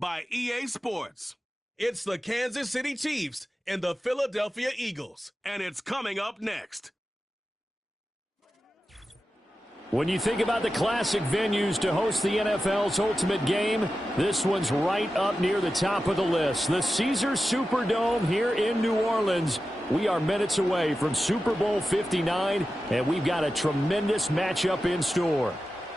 by EA Sports. It's the Kansas City Chiefs and the Philadelphia Eagles, and it's coming up next. When you think about the classic venues to host the NFL's ultimate game, this one's right up near the top of the list. The Caesars Superdome here in New Orleans. We are minutes away from Super Bowl 59, and we've got a tremendous matchup in store.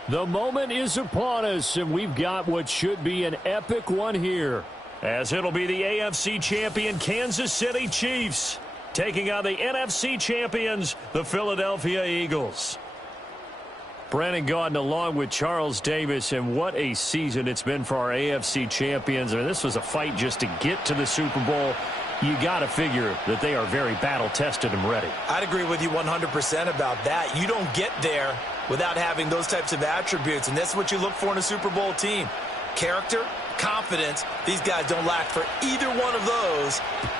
The moment is upon us, and we've got what should be an epic one here, as it'll be the AFC champion Kansas City Chiefs taking on the NFC champions, the Philadelphia Eagles. Brandon Gaudin along with Charles Davis, and what a season it's been for our AFC champions. I mean, this was a fight just to get to the Super Bowl. You got to figure that they are very battle-tested and ready. I'd agree with you 100% about that. You don't get there without having those types of attributes, and that's what you look for in a Super Bowl team. Character, confidence. These guys don't lack for either one of those.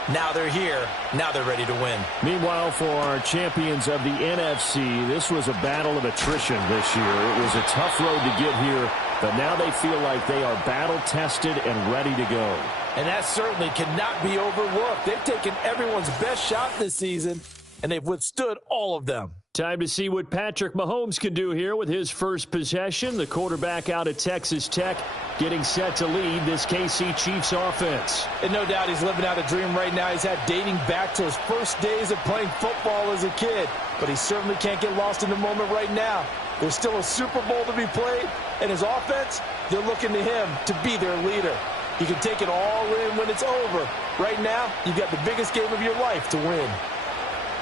Now they're here. Now they're ready to win. Meanwhile, for our champions of the NFC, this was a battle of attrition this year. It was a tough road to get here, but now they feel like they are battle-tested and ready to go. And that certainly cannot be overlooked. They've taken everyone's best shot this season, and they've withstood all of them. Time to see what Patrick Mahomes can do here with his first possession. The quarterback out of Texas Tech getting set to lead this KC Chiefs offense. And no doubt he's living out a dream right now. He's had dating back to his first days of playing football as a kid. But he certainly can't get lost in the moment right now. There's still a Super Bowl to be played, and his offense, they're looking to him to be their leader. You can take it all in when it's over. Right now, you've got the biggest game of your life to win.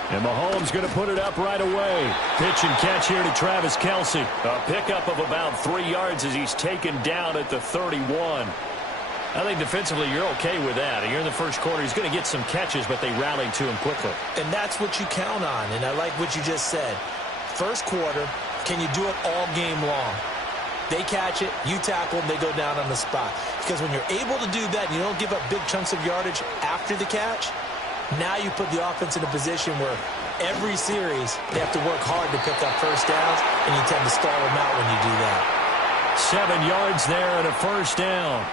And Mahomes going to put it up right away. Pitch and catch here to Travis Kelce. A pickup of about 3 yards as he's taken down at the 31. I think defensively you're okay with that. Here in the first quarter, he's going to get some catches, but they rallied to him quickly. And that's what you count on, and I like what you just said. First quarter, can you do it all game long? They catch it, you tackle them, they go down on the spot. Because when you're able to do that and you don't give up big chunks of yardage after the catch, now you put the offense in a position where every series they have to work hard to pick up first downs, and you tend to stall them out when you do that. 7 yards there and a first down.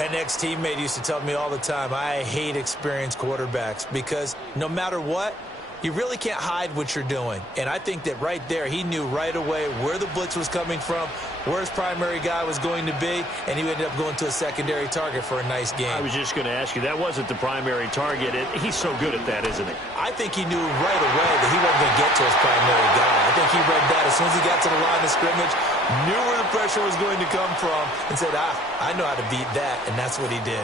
An ex-teammate used to tell me all the time, I hate experienced quarterbacks because no matter what, you really can't hide what you're doing. And I think that right there, he knew right away where the blitz was coming from, where his primary guy was going to be, and he ended up going to a secondary target for a nice game. I was just going to ask you, that wasn't the primary target. He's so good at that, isn't he? I think he knew right away that he wasn't going to get to his primary guy. I think he read that as soon as he got to the line of scrimmage, knew where the pressure was going to come from, and said, I know how to beat that, and that's what he did.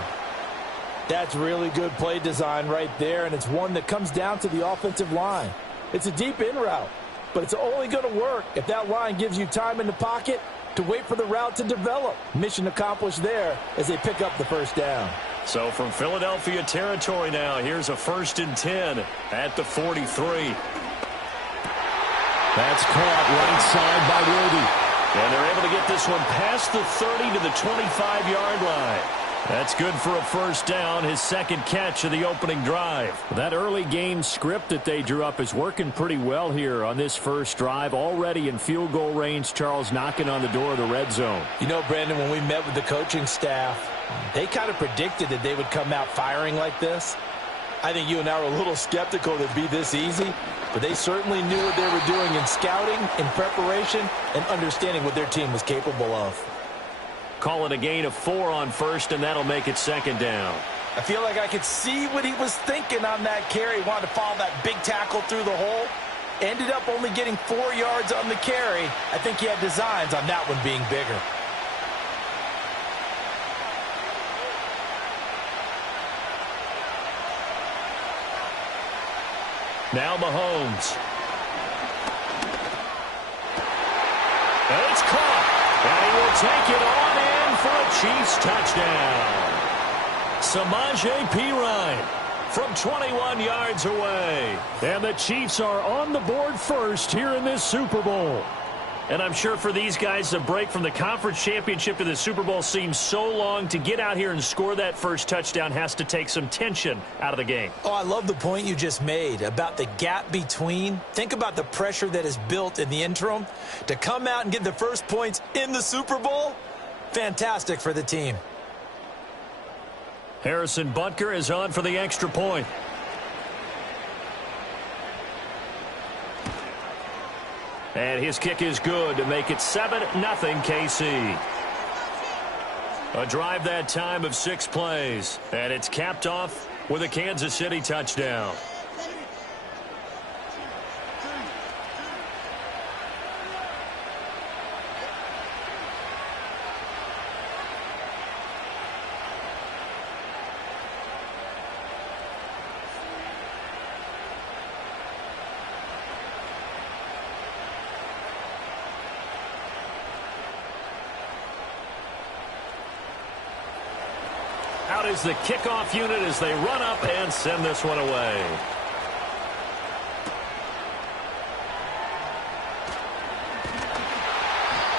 That's really good play design right there, and it's one that comes down to the offensive line. It's a deep in route, but it's only going to work if that line gives you time in the pocket to wait for the route to develop. Mission accomplished there as they pick up the first down. So from Philadelphia territory now, here's a 1st and 10 at the 43. That's caught right side by Worthy. And they're able to get this one past the 30 to the 25-yard line. That's good for a first down, his second catch of the opening drive. That early game script that they drew up is working pretty well here on this first drive. Already in field goal range, Charles knocking on the door of the red zone. You know, Brandon, when we met with the coaching staff, they kind of predicted that they would come out firing like this. I think you and I were a little skeptical that it'd be this easy, but they certainly knew what they were doing in scouting, in preparation, and understanding what their team was capable of. Call it a gain of 4 on first, and that'll make it second down. I feel like I could see what he was thinking on that carry. He wanted to follow that big tackle through the hole. Ended up only getting 4 yards on the carry. I think he had designs on that one being bigger. Now Mahomes. And it's caught. And he will take it on in for a Chiefs touchdown. Samaje Perine from 21 yards away. And the Chiefs are on the board first here in this Super Bowl. And I'm sure for these guys, the break from the conference championship to the Super Bowl seems so long. To get out here and score that first touchdown has to take some tension out of the game. Oh, I love the point you just made about the gap between. Think about the pressure that is built in the interim. To come out and get the first points in the Super Bowl, fantastic for the team. Harrison Butker is on for the extra point. And his kick is good to make it 7-0 KC. A drive that time of 6 plays. And it's capped off with a Kansas City touchdown. Out is the kickoff unit as they run up and send this one away.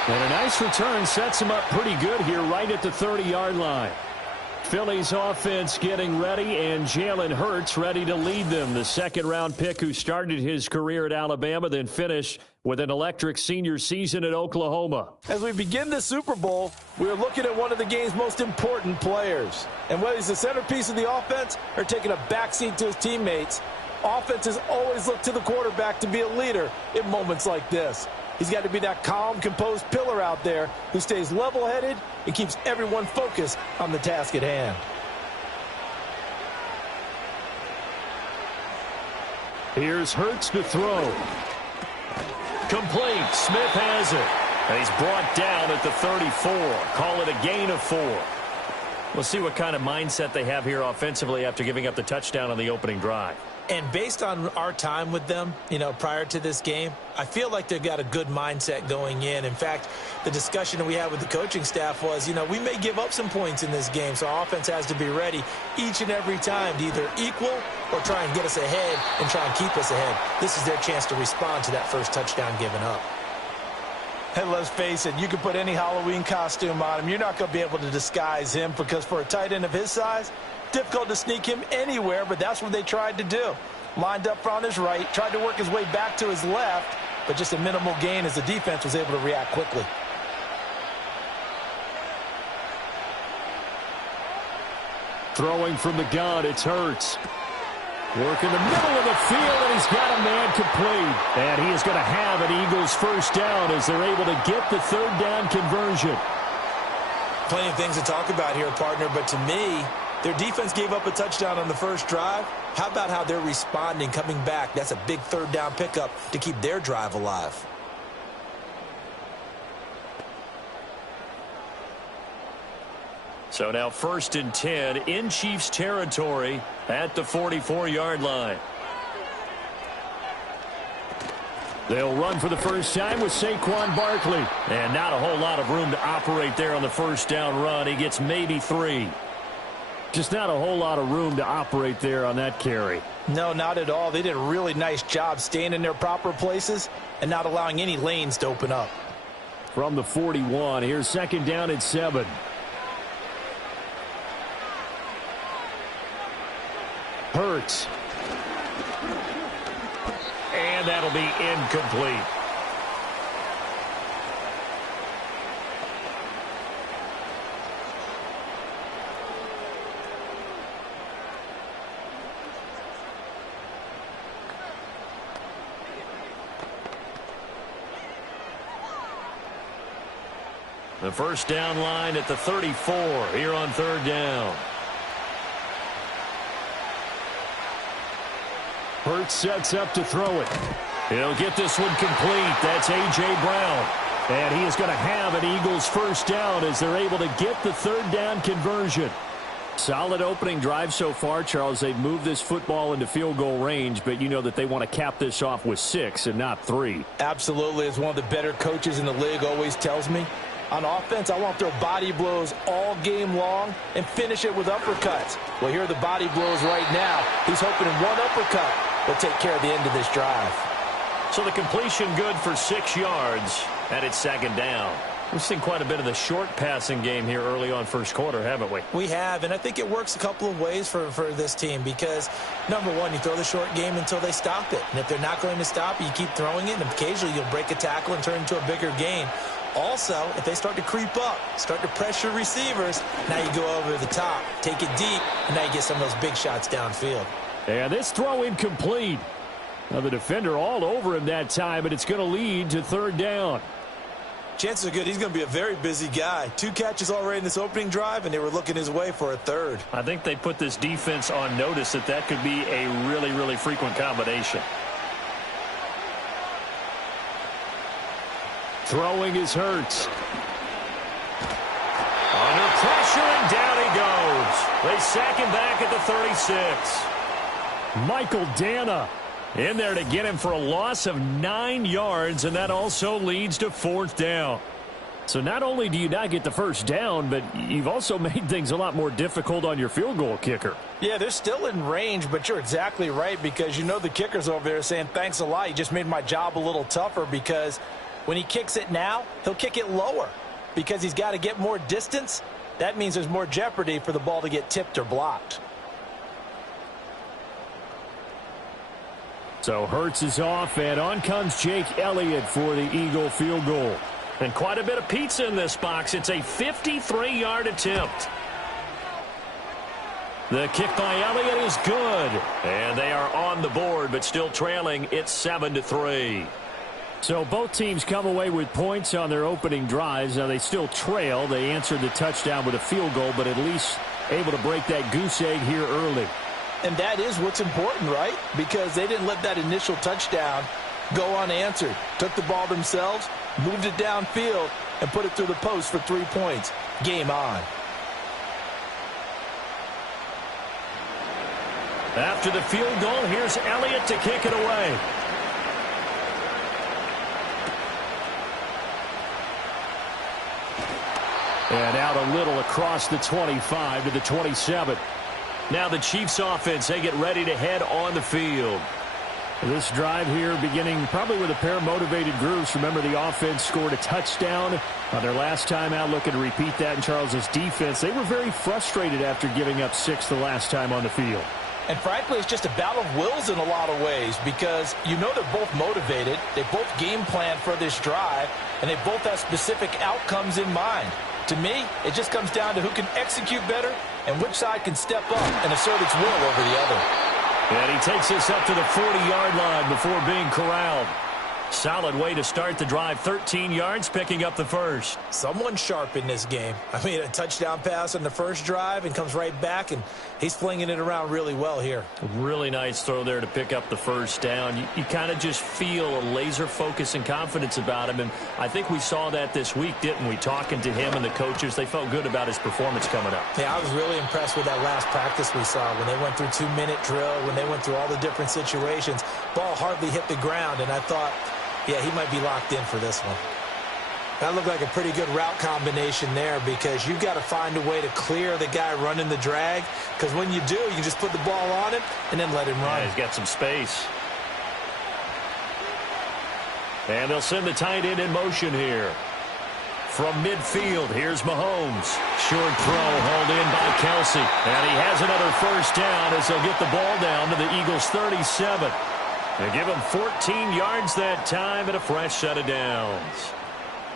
And a nice return sets him up pretty good here right at the 30-yard line. Philly's offense getting ready, and Jalen Hurts ready to lead them. The second-round pick who started his career at Alabama, then finished with an electric senior season at Oklahoma. As we begin the Super Bowl, we're looking at one of the game's most important players. And whether he's the centerpiece of the offense or taking a backseat to his teammates, offenses always look to the quarterback to be a leader in moments like this. He's got to be that calm, composed pillar out there who stays level-headed and keeps everyone focused on the task at hand. Here's Hurts to throw. Complete. Smith has it. And he's brought down at the 34. Call it a gain of 4. We'll see what kind of mindset they have here offensively after giving up the touchdown on the opening drive. And based on our time with them, prior to this game, I feel like they've got a good mindset going in. In fact, the discussion that we had with the coaching staff was, we may give up some points in this game, so our offense has to be ready each and every time to either equal or try and get us ahead and try and keep us ahead. This is their chance to respond to that first touchdown given up. Hey, let's face it, you can put any Halloween costume on him. You're not going to be able to disguise him because for a tight end of his size, difficult to sneak him anywhere, but that's what they tried to do. Lined up on his right, tried to work his way back to his left, but just a minimal gain as the defense was able to react quickly. Throwing from the gun, it's Hurts. Work in the middle of the field, and he's got a man complete. And he is going to have an Eagles first down as they're able to get the third down conversion. Plenty of things to talk about here, partner, but to me, their defense gave up a touchdown on the first drive. How about how they're responding, coming back? That's a big third down pickup to keep their drive alive. So now 1st and 10 in Chiefs territory at the 44-yard line. They'll run for the first time with Saquon Barkley. And not a whole lot of room to operate there on the first down run. He gets maybe 3. Just not a whole lot of room to operate there on that carry. No, not at all. They did a really nice job staying in their proper places and not allowing any lanes to open up. From the 41, here's 2nd down at 7. Hurts. And that'll be incomplete. The first down line at the 34 here on 3rd down. Hurts sets up to throw it. He'll get this one complete. That's A.J. Brown. And he is going to have an Eagles first down as they're able to get the third down conversion. Solid opening drive so far, Charles. They've moved this football into field goal range, but you know that they want to cap this off with 6 and not 3. Absolutely. As one of the better coaches in the league always tells me, on offense, I want to throw body blows all game long and finish it with uppercuts. Well, here are the body blows right now. He's hoping one uppercut will take care of the end of this drive. So the completion good for 6 yards, and it's 2nd down. We've seen quite a bit of the short passing game here early on first quarter, haven't we? We have, and I think it works a couple of ways for this team because, number one, you throw the short game until they stop it. And if they're not going to stop it, you keep throwing it, and occasionally you'll break a tackle and turn into a bigger gain. Also, if they start to creep up, start to pressure receivers, now you go over the top, take it deep, and now you get some of those big shots downfield. And this throw incomplete. Now the defender all over him that time, but it's going to lead to third down. Chances are good he's going to be a very busy guy. 2 catches already in this opening drive, and they were looking his way for a third. I think they put this defense on notice that could be a really, really frequent combination. Throwing is Hurts. Under pressure, and down he goes. They sack him back at the 36. Michael Dana in there to get him for a loss of 9 yards, and that also leads to fourth down. So not only do you not get the first down, but you've also made things a lot more difficult on your field goal kicker. Yeah, they're still in range, but you're exactly right, because you know the kicker's over there saying, thanks a lot, you just made my job a little tougher, because when he kicks it now, he'll kick it lower because he's got to get more distance. That means there's more jeopardy for the ball to get tipped or blocked. So Hurts is off, and on comes Jake Elliott for the Eagle field goal. And quite a bit of pizza in this box. It's a 53-yard attempt. The kick by Elliott is good. And they are on the board, but still trailing. It's 7-3. So both teams come away with points on their opening drives. Now they still trail. They answered the touchdown with a field goal, but at least able to break that goose egg here early. And that is what's important, right? Because they didn't let that initial touchdown go unanswered. Took the ball themselves, moved it downfield, and put it through the post for 3 points. Game on. After the field goal, here's Elliott to kick it away. And out a little across the 25 to the 27. Now the Chiefs offense, they get ready to head on the field. This drive here beginning probably with a pair of motivated groups. Remember, the offense scored a touchdown on their last time out, looking to repeat that in Charles's defense. They were very frustrated after giving up 6 the last time on the field. And frankly, it's just a battle of wills in a lot of ways, because you know they're both motivated. They both game plan for this drive, and they both have specific outcomes in mind. To me, it just comes down to who can execute better and which side can step up and assert its will over the other. And he takes this up to the 40-yard line before being corralled. Solid way to start the drive. 13 yards, picking up the first. Someone sharp in this game. I mean, a touchdown pass on the first drive and comes right back, and he's flinging it around really well here. Really nice throw there to pick up the first down. You kind of just feel a laser focus and confidence about him, and I think we saw that this week, didn't we? Talking to him and the coaches, they felt good about his performance coming up. Yeah, I was really impressed with that last practice we saw when they went through 2-minute drill, when they went through all the different situations. Ball hardly hit the ground, and I thought, yeah, he might be locked in for this one. That looked like a pretty good route combination there, because you've got to find a way to clear the guy running the drag, because when you do, you can just put the ball on him and then let him run. Yeah, he's got some space. And they'll send the tight end in motion here. From midfield, here's Mahomes. Short throw hauled in by Kelsey. And he has another first down as they'll get the ball down to the Eagles' 37. They give him 14 yards that time and a fresh set of downs.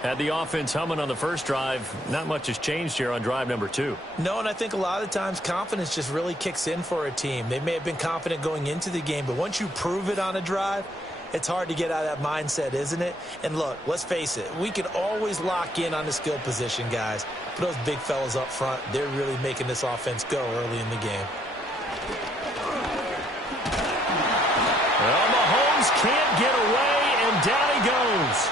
Had the offense humming on the first drive. Not much has changed here on drive number 2. No, and I think a lot of times confidence just really kicks in for a team. They may have been confident going into the game, but once you prove it on a drive, it's hard to get out of that mindset, isn't it? And look, let's face it, we can always lock in on the skill position, guys. But those big fellas up front, they're really making this offense go early in the game. Well, Mahomes can't get away, and down he goes.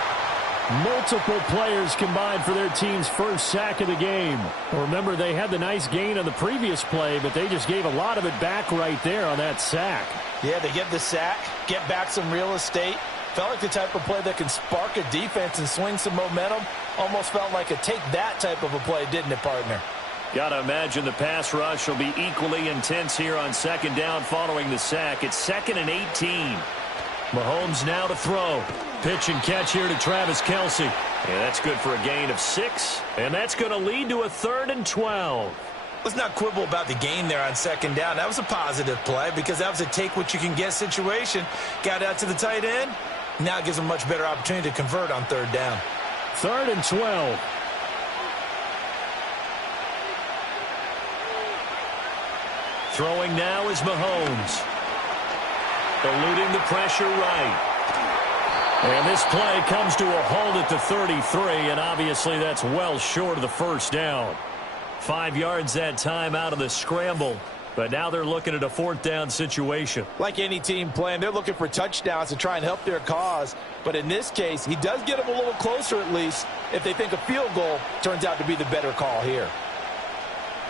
Multiple players combined for their team's first sack of the game. Remember, they had the nice gain on the previous play, but they just gave a lot of it back right there on that sack. Yeah, they get the sack, get back some real estate. Felt like the type of play that can spark a defense and swing some momentum. Almost felt like a take-that type of a play, didn't it, partner? Got to imagine the pass rush will be equally intense here on second down following the sack. It's 2nd and 18. Mahomes now to throw. Pitch and catch here to Travis Kelce. Yeah, that's good for a gain of 6. And that's going to lead to a 3rd and 12. Let's not quibble about the gain there on second down. That was a positive play, because that was a take-what-you-can-get situation. Got out to the tight end. Now it gives them a much better opportunity to convert on 3rd down. 3rd and 12. Throwing now is Mahomes. Eluding the pressure right. And this play comes to a halt at the 33, and obviously that's well short of the first down. 5 yards that time out of the scramble, but now they're looking at a 4th down situation. Like any team playing, they're looking for touchdowns to try and help their cause. But in this case, he does get them a little closer at least if they think a field goal turns out to be the better call here.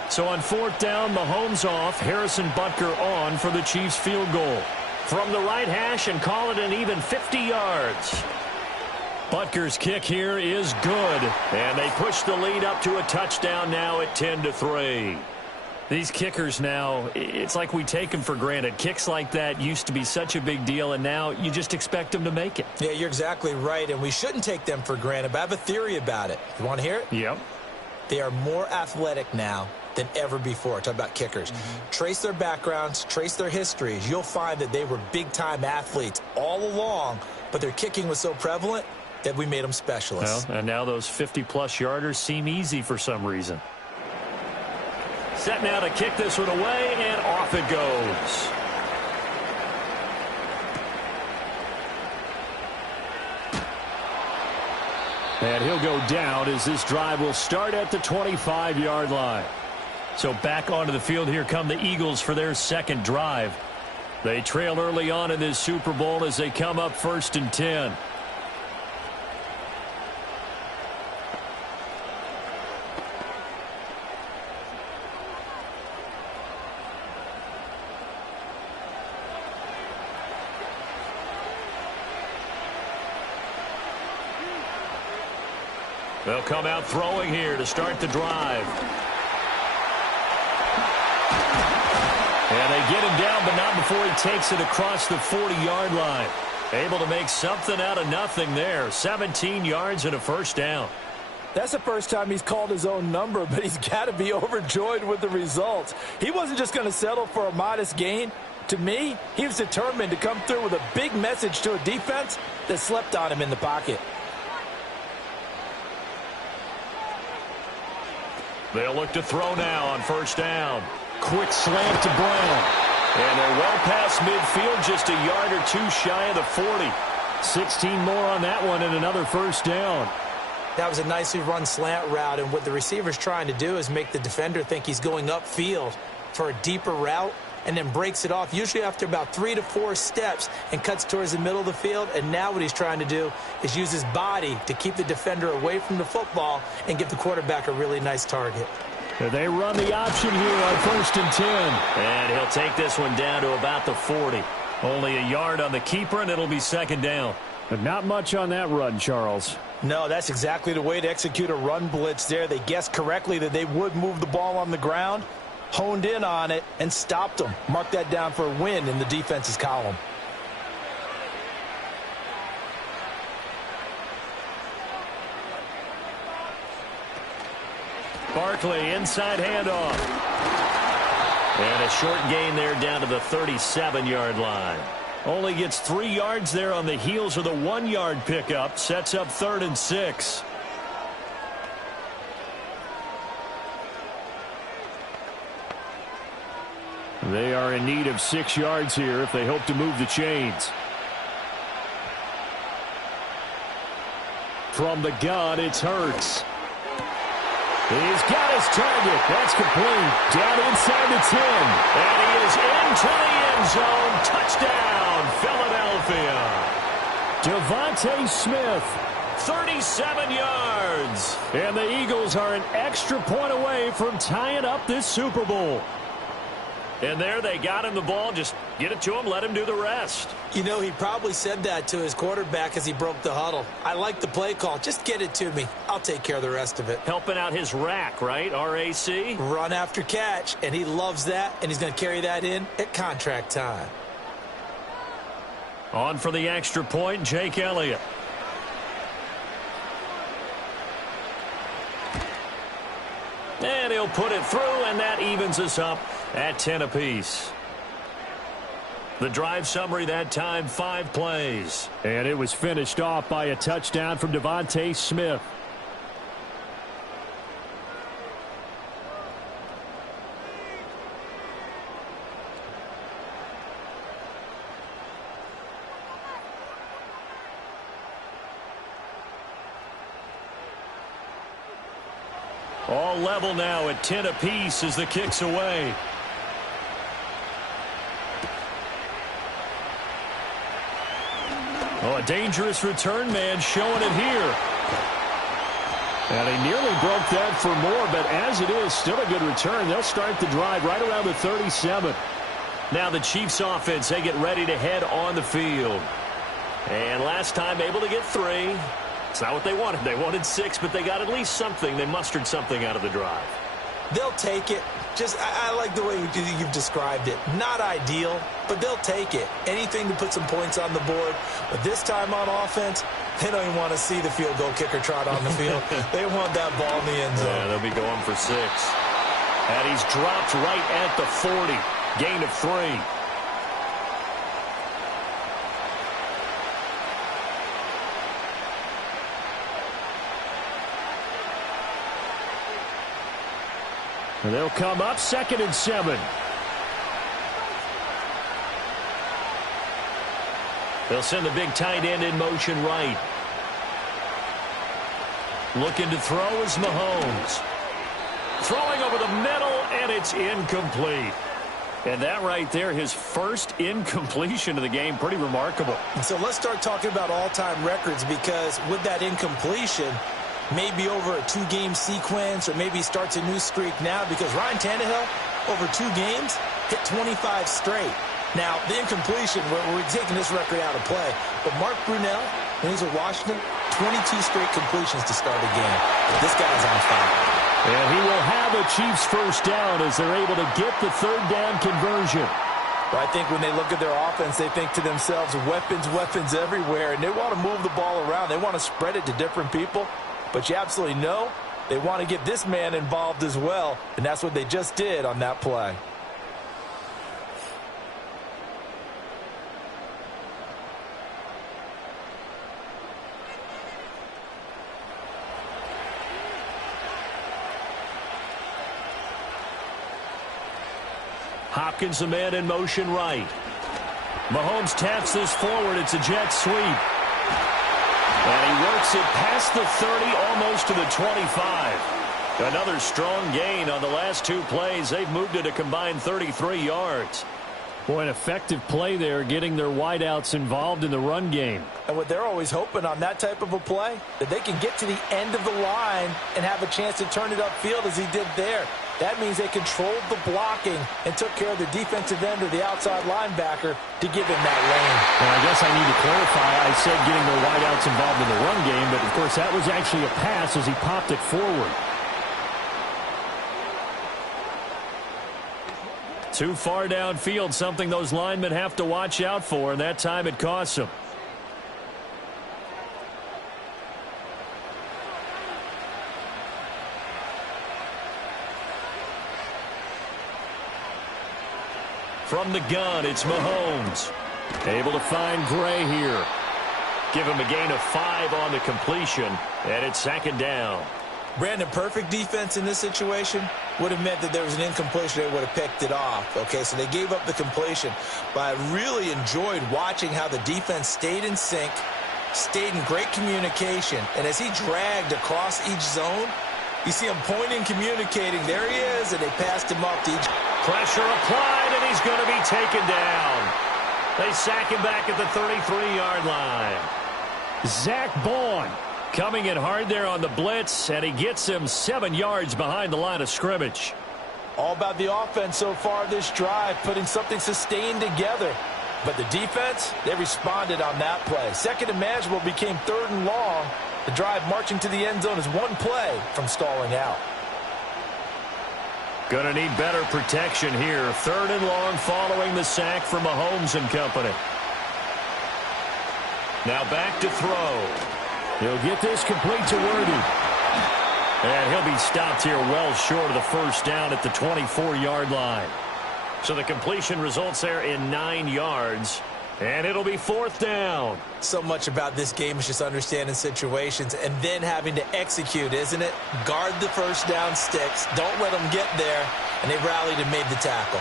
So on 4th down, Mahomes off, Harrison Butker on for the Chiefs field goal. From the right hash and call it an even 50 yards. Butker's kick here is good, and they push the lead up to a touchdown now at 10-3. These kickers now, it's like we take them for granted. Kicks like that used to be such a big deal, and now you just expect them to make it. Yeah, you're exactly right, and we shouldn't take them for granted, but I have a theory about it. You want to hear it? Yep. They are more athletic now than ever before. Talk about kickers. Trace their backgrounds, trace their histories. You'll find that they were big-time athletes all along, but their kicking was so prevalent that we made them specialists. Well, and now those 50-plus yarders seem easy for some reason. Set now to kick this one away, and off it goes. And he'll go down as this drive will start at the 25-yard line. So back onto the field, here come the Eagles for their 2nd drive. They trail early on in this Super Bowl as they come up 1st and 10. They'll come out throwing here to start the drive. And they get him down, but not before he takes it across the 40-yard line. Able to make something out of nothing there. 17 yards and a 1st down. That's the first time he's called his own number, but he's got to be overjoyed with the results. He wasn't just going to settle for a modest gain. To me, he was determined to come through with a big message to a defense that slept on him in the pocket. They'll look to throw now on 1st down. Quick slant to Brown. And they're well past midfield, just a yard or 2 shy of the 40. 16 more on that one and another 1st down. That was a nicely run slant route, and what the receiver's trying to do is make the defender think he's going upfield for a deeper route, and then breaks it off, usually after about 3 to 4 steps, and cuts towards the middle of the field. And now what he's trying to do is use his body to keep the defender away from the football and give the quarterback a really nice target. They run the option here on 1st and 10. And he'll take this one down to about the 40. Only a yard on the keeper, and it'll be 2nd down. But not much on that run, Charles. No, that's exactly the way to execute a run blitz there. They guessed correctly that they would move the ball on the ground, honed in on it, and stopped them. Mark that down for a win in the defense's column. Barkley, inside handoff. And a short gain there down to the 37-yard line. Only gets 3 yards there on the heels of the 1-yard pickup. Sets up 3rd and 6. They are in need of 6 yards here if they hope to move the chains. From the gun, it's Hurts. He's got his target. That's complete. Down inside the 10. And he is into the end zone. Touchdown, Philadelphia. Devontae Smith, 37 yards. And the Eagles are an extra point away from tying up this Super Bowl. And there they got him the ball. Just get it to him, let him do the rest. You know, he probably said that to his quarterback as he broke the huddle. I like the play call. Just get it to me. I'll take care of the rest of it. Helping out his rack, right? RAC? Run after catch, and he loves that, and he's going to carry that in at contract time. On for the extra point, Jake Elliott. And he'll put it through, and that evens us up at 10 apiece. The drive summary that time, 5 plays. And it was finished off by a touchdown from Devontae Smith. All level now at 10 apiece as the kick's away. Oh, a dangerous return man showing it here. And he nearly broke that for more, but as it is, still a good return. They'll start the drive right around the 37. Now the Chiefs offense, they get ready to head on the field. And last time able to get 3. It's not what they wanted. They wanted 6, but they got at least something. They mustered something out of the drive. They'll take it. I like the way you've described it. Not ideal, but they'll take it. Anything to put some points on the board. But this time on offense, they don't even want to see the field goal kicker trot on the field. They want that ball in the end zone. Yeah, they'll be going for 6. And he's dropped right at the 40. Gain of 3. And they'll come up 2nd and 7. They'll send the big tight end in motion right. Looking to throw is Mahomes. Throwing over the middle, and it's incomplete. And that right there, his first incompletion of the game, pretty remarkable. And so let's start talking about all-time records, because with that incompletion, maybe over a 2-game sequence, or maybe he starts a new streak now, because Ryan Tannehill, over 2 games, hit 25 straight. Now, the incompletion, we're taking this record out of play, but Mark Brunell, when he's with Washington, 22 straight completions to start a game. This guy's on fire. And he will have a Chiefs first down as they're able to get the 3rd down conversion. But I think when they look at their offense, they think to themselves, weapons, weapons everywhere, and they want to move the ball around. They want to spread it to different people. But you absolutely know they want to get this man involved as well, and that's what they just did on that play. Hopkins, the man in motion right. Mahomes taps this forward. It's a jet sweep. And he works it past the 30, almost to the 25. Another strong gain on the last 2 plays. They've moved it a combined 33 yards. Boy, an effective play there, getting their wideouts involved in the run game. And what they're always hoping on that type of a play, that they can get to the end of the line and have a chance to turn it upfield as he did there. That means they controlled the blocking and took care of the defensive end or the outside linebacker to give him that lane. Well, I guess I need to clarify. I said getting their wideouts involved in the run game, but, of course, that was actually a pass as he popped it forward. Too far downfield, something those linemen have to watch out for, and that time it costs them. From the gun, it's Mahomes. Able to find Gray here. Give him a gain of 5 on the completion, and it's 2nd down. Brandon, perfect defense in this situation would have meant that there was an incompletion. They would have picked it off. Okay, so they gave up the completion. But I really enjoyed watching how the defense stayed in sync, stayed in great communication. And as he dragged across each zone, you see him pointing, communicating. There he is, and they passed him up to each. Pressure applied, and he's going to be taken down. They sack him back at the 33-yard line. Zach Bond coming in hard there on the blitz, and he gets him 7 yards behind the line of scrimmage. All about the offense so far this drive, putting something sustained together. But the defense, they responded on that play. 2nd and manageable became 3rd and long. The drive marching to the end zone is 1 play from stalling out. Going to need better protection here. 3rd and long following the sack from Mahomes and company. Now back to throw. He'll get this complete to Worthy. And he'll be stopped here well short of the first down at the 24-yard line. So the completion results there in 9 yards. And it'll be 4th down. So much about this game is just understanding situations and then having to execute, isn't it? Guard the first down sticks. Don't let them get there. And they rallied and made the tackle.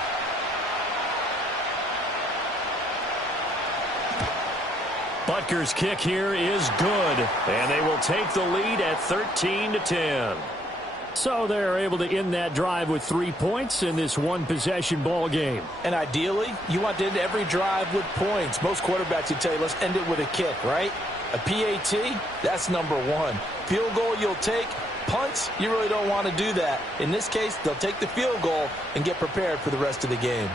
Butker's kick here is good. And they will take the lead at 13-10. So they're able to end that drive with 3 points in this one-possession ball game. And ideally, you want to end every drive with points. Most quarterbacks would tell you, let's end it with a kick, right? A PAT, that's number 1. Field goal you'll take. Punts, you really don't want to do that. In this case, they'll take the field goal and get prepared for the rest of the game.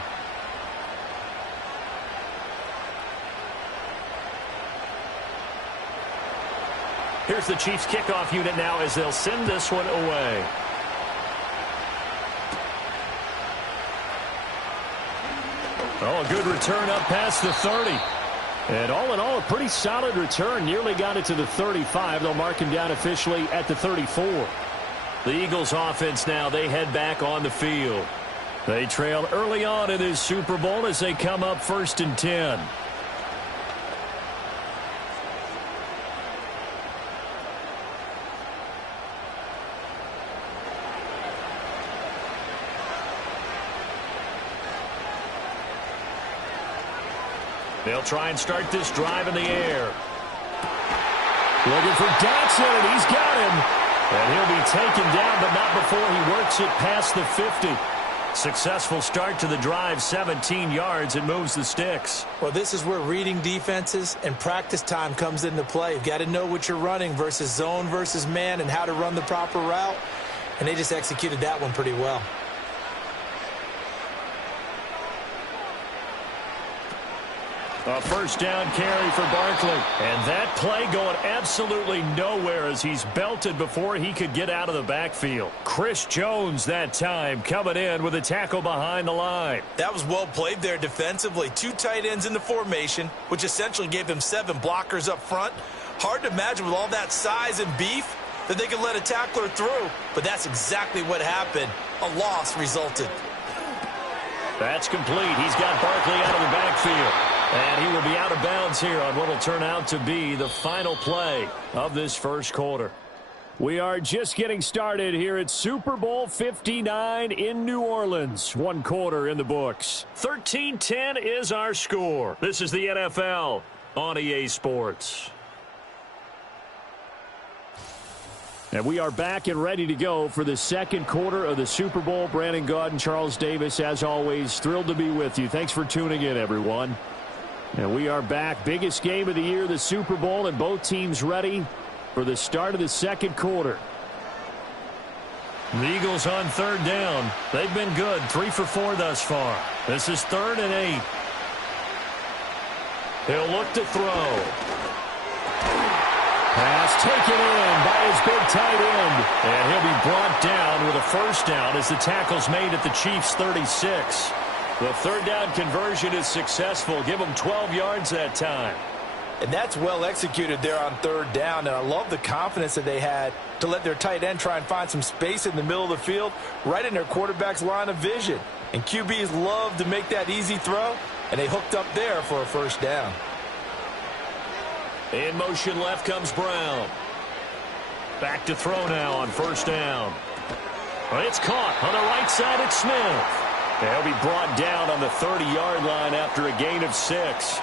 Here's the Chiefs kickoff unit now as they'll send this one away. Oh, a good return up past the 30. And all in all, a pretty solid return. Nearly got it to the 35. They'll mark him down officially at the 34. The Eagles offense now, they head back on the field. They trail early on in this Super Bowl as they come up 1st and 10. They'll try and start this drive in the air. Looking for Dotson, and he's got him. And he'll be taken down, but not before he works it past the 50. Successful start to the drive, 17 yards. It moves the sticks. Well, this is where reading defenses and practice time comes into play. You've got to know what you're running versus zone versus man and how to run the proper route. And they just executed that one pretty well. A 1st down carry for Barkley. And that play going absolutely nowhere as he's belted before he could get out of the backfield. Chris Jones that time coming in with a tackle behind the line. That was well played there defensively. 2 tight ends in the formation, which essentially gave them 7 blockers up front. Hard to imagine with all that size and beef that they could let a tackler through. But that's exactly what happened. A loss resulted. That's complete. He's got Barkley out of the backfield. And he will be out of bounds here on what will turn out to be the final play of this first quarter. We are just getting started here at Super Bowl 59 in New Orleans. 1 quarter in the books. 13-10 is our score. This is the NFL on EA Sports. And we are back and ready to go for the second quarter of the Super Bowl. Brandon Gaud and Charles Davis, as always, thrilled to be with you. Thanks for tuning in, everyone. And we are back. Biggest game of the year, the Super Bowl, and both teams ready for the start of the second quarter. The Eagles on 3rd down. They've been good, 3 for 4 thus far. This is 3rd and 8. He'll look to throw. Pass taken in by his big tight end. And he'll be brought down with a 1st down as the tackle's made at the Chiefs' 36. The 3rd down conversion is successful. Give them 12 yards that time. And that's well executed there on 3rd down. And I love the confidence that they had to let their tight end try and find some space in the middle of the field, right in their quarterback's line of vision. And QBs love to make that easy throw, and they hooked up there for a 1st down. In motion left comes Brown. Back to throw now on 1st down. It's caught on the right side at Smith. They'll be brought down on the 30-yard line after a gain of 6.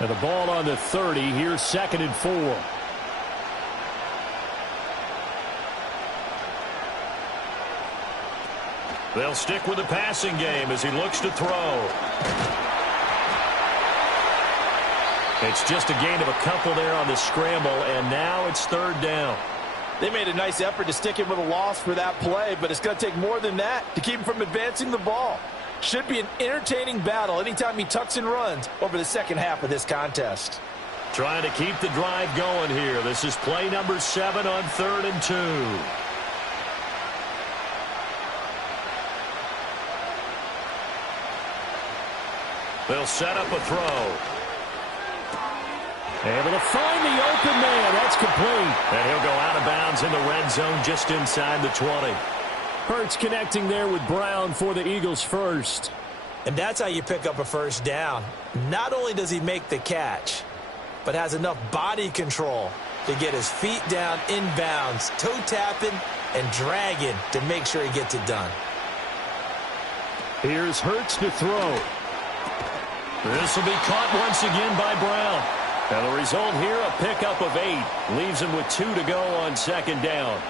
And the ball on the 30. Here's 2nd and 4. They'll stick with the passing game as he looks to throw. It's just a gain of a couple there on the scramble, and now it's 3rd down. They made a nice effort to stick him with a loss for that play, but it's going to take more than that to keep him from advancing the ball. Should be an entertaining battle anytime he tucks and runs over the second half of this contest. Trying to keep the drive going here. This is play number 7 on 3rd and 2. They'll set up a throw. Able to find the open man. That's complete. And he'll go out of bounds in the red zone just inside the 20. Hurts connecting there with Brown for the Eagles first. And that's how you pick up a first down. Not only does he make the catch, but has enough body control to get his feet down inbounds, toe tapping and dragging to make sure he gets it done. Here's Hurts to throw. This will be caught once again by Brown. And the result here, a pickup of 8. Leaves him with 2 to go on second down.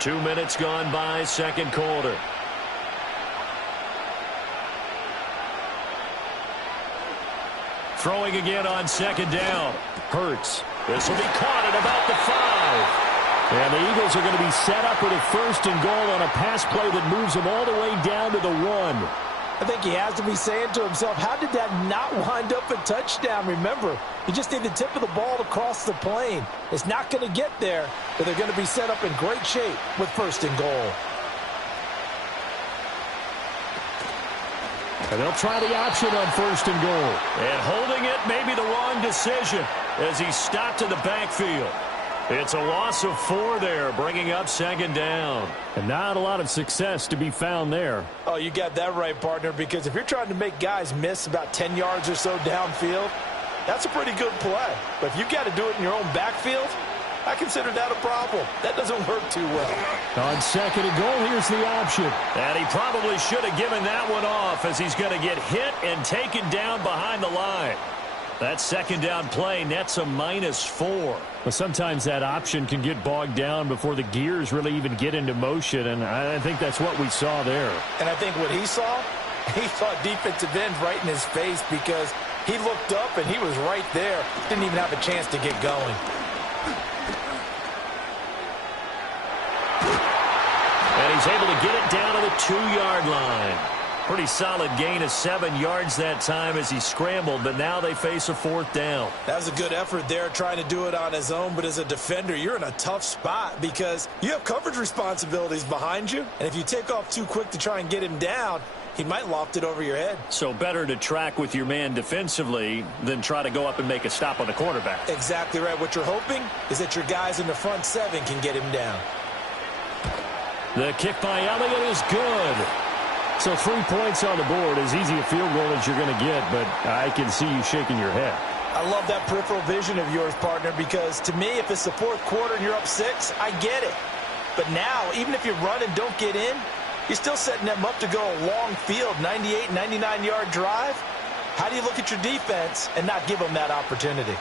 Two minutes gone by, second quarter. Throwing again on second down. Hurts. This will be caught at about the 5. And the Eagles are going to be set up with a first and goal on a pass play that moves them all the way down to the 1. I think he has to be saying to himself, how did that not wind up a touchdown? Remember, you just need the tip of the ball to cross the plane. It's not going to get there, but they're going to be set up in great shape with first and goal. And they'll try the option on first and goal. And holding it may be the wrong decision as he stopped in the backfield. It's a loss of 4 there, bringing up second down. And not a lot of success to be found there. Oh, you got that right, partner, because if you're trying to make guys miss about 10 yards or so downfield, that's a pretty good play. But if you got to do it in your own backfield, I consider that a problem. That doesn't work too well. On second and goal, here's the option. And he probably should have given that one off as he's going to get hit and taken down behind the line. That second down play nets a -4. But sometimes that option can get bogged down before the gears really even get into motion, and I think that's what we saw there. And I think what he saw defensive end right in his face because he looked up and he was right there. Didn't even have a chance to get going. And he's able to get it down to the 2-yard line. Pretty solid gain of 7 yards that time as he scrambled, but now they face a 4th down. That was a good effort there trying to do it on his own, but as a defender, you're in a tough spot because you have coverage responsibilities behind you, and if you take off too quick to try and get him down, he might loft it over your head. So better to track with your man defensively than try to go up and make a stop on the quarterback. Exactly right. What you're hoping is that your guys in the front 7 can get him down. The kick by Elliott is good. So 3 points on the board, as easy a field goal as you're going to get, but I can see you shaking your head. I love that peripheral vision of yours, partner, because to me, if it's the 4th quarter and you're up 6, I get it. But now, even if you run and don't get in, you're still setting them up to go a long field, 98, 99-yard drive. How do you look at your defense and not give them that opportunity?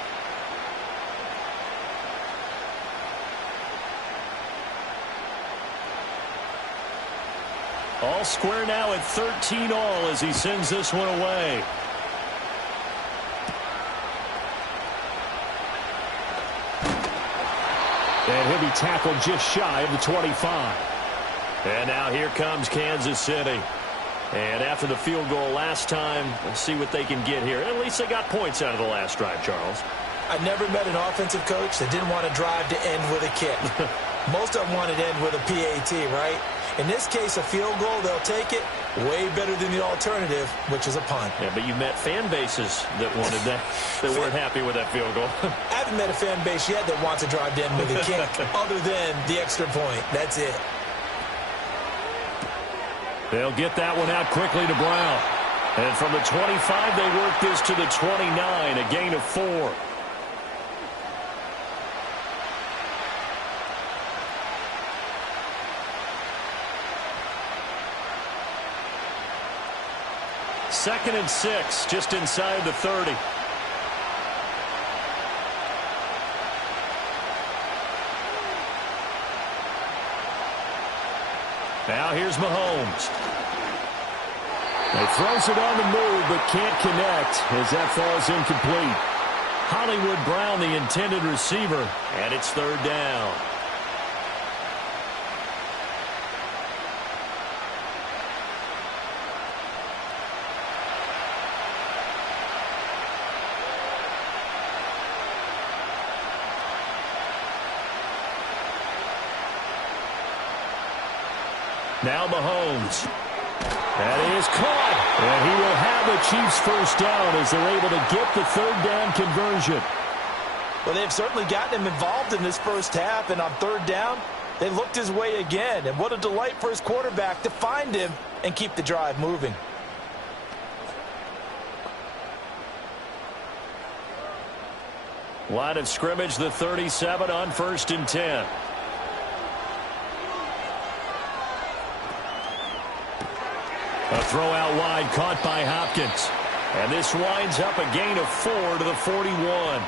All square now at 13 all as he sends this one away. And he'll be tackled just shy of the 25. And now here comes Kansas City. And after the field goal last time, let's see what they can get here. At least they got points out of the last drive, Charles. I never met an offensive coach that didn't want to drive to end with a kick. Most of them wanted to end with a PAT, right? In this case, a field goal, they'll take it. Way better than the alternative, which is a punt. Yeah, but you met fan bases that wanted that, that weren't happy with that field goal. I haven't met a fan base yet that wants to drive to end with a kick other than the extra point. That's it. They'll get that one out quickly to Brown. And from the 25, they work this to the 29, a gain of 4. Second and 6, just inside the 30. Now here's Mahomes. He throws it on the move, but can't connect as that falls incomplete. Hollywood Brown, the intended receiver, and it's 3rd down. Now Mahomes. That is caught. And he will have the Chiefs first down as they're able to get the third down conversion. Well, they've certainly gotten him involved in this first half, and on third down, they looked his way again. And what a delight for his quarterback to find him and keep the drive moving. Line of scrimmage, the 37 on 1st and 10. A throw out wide caught by Hopkins. And this winds up a gain of 4 to the 41.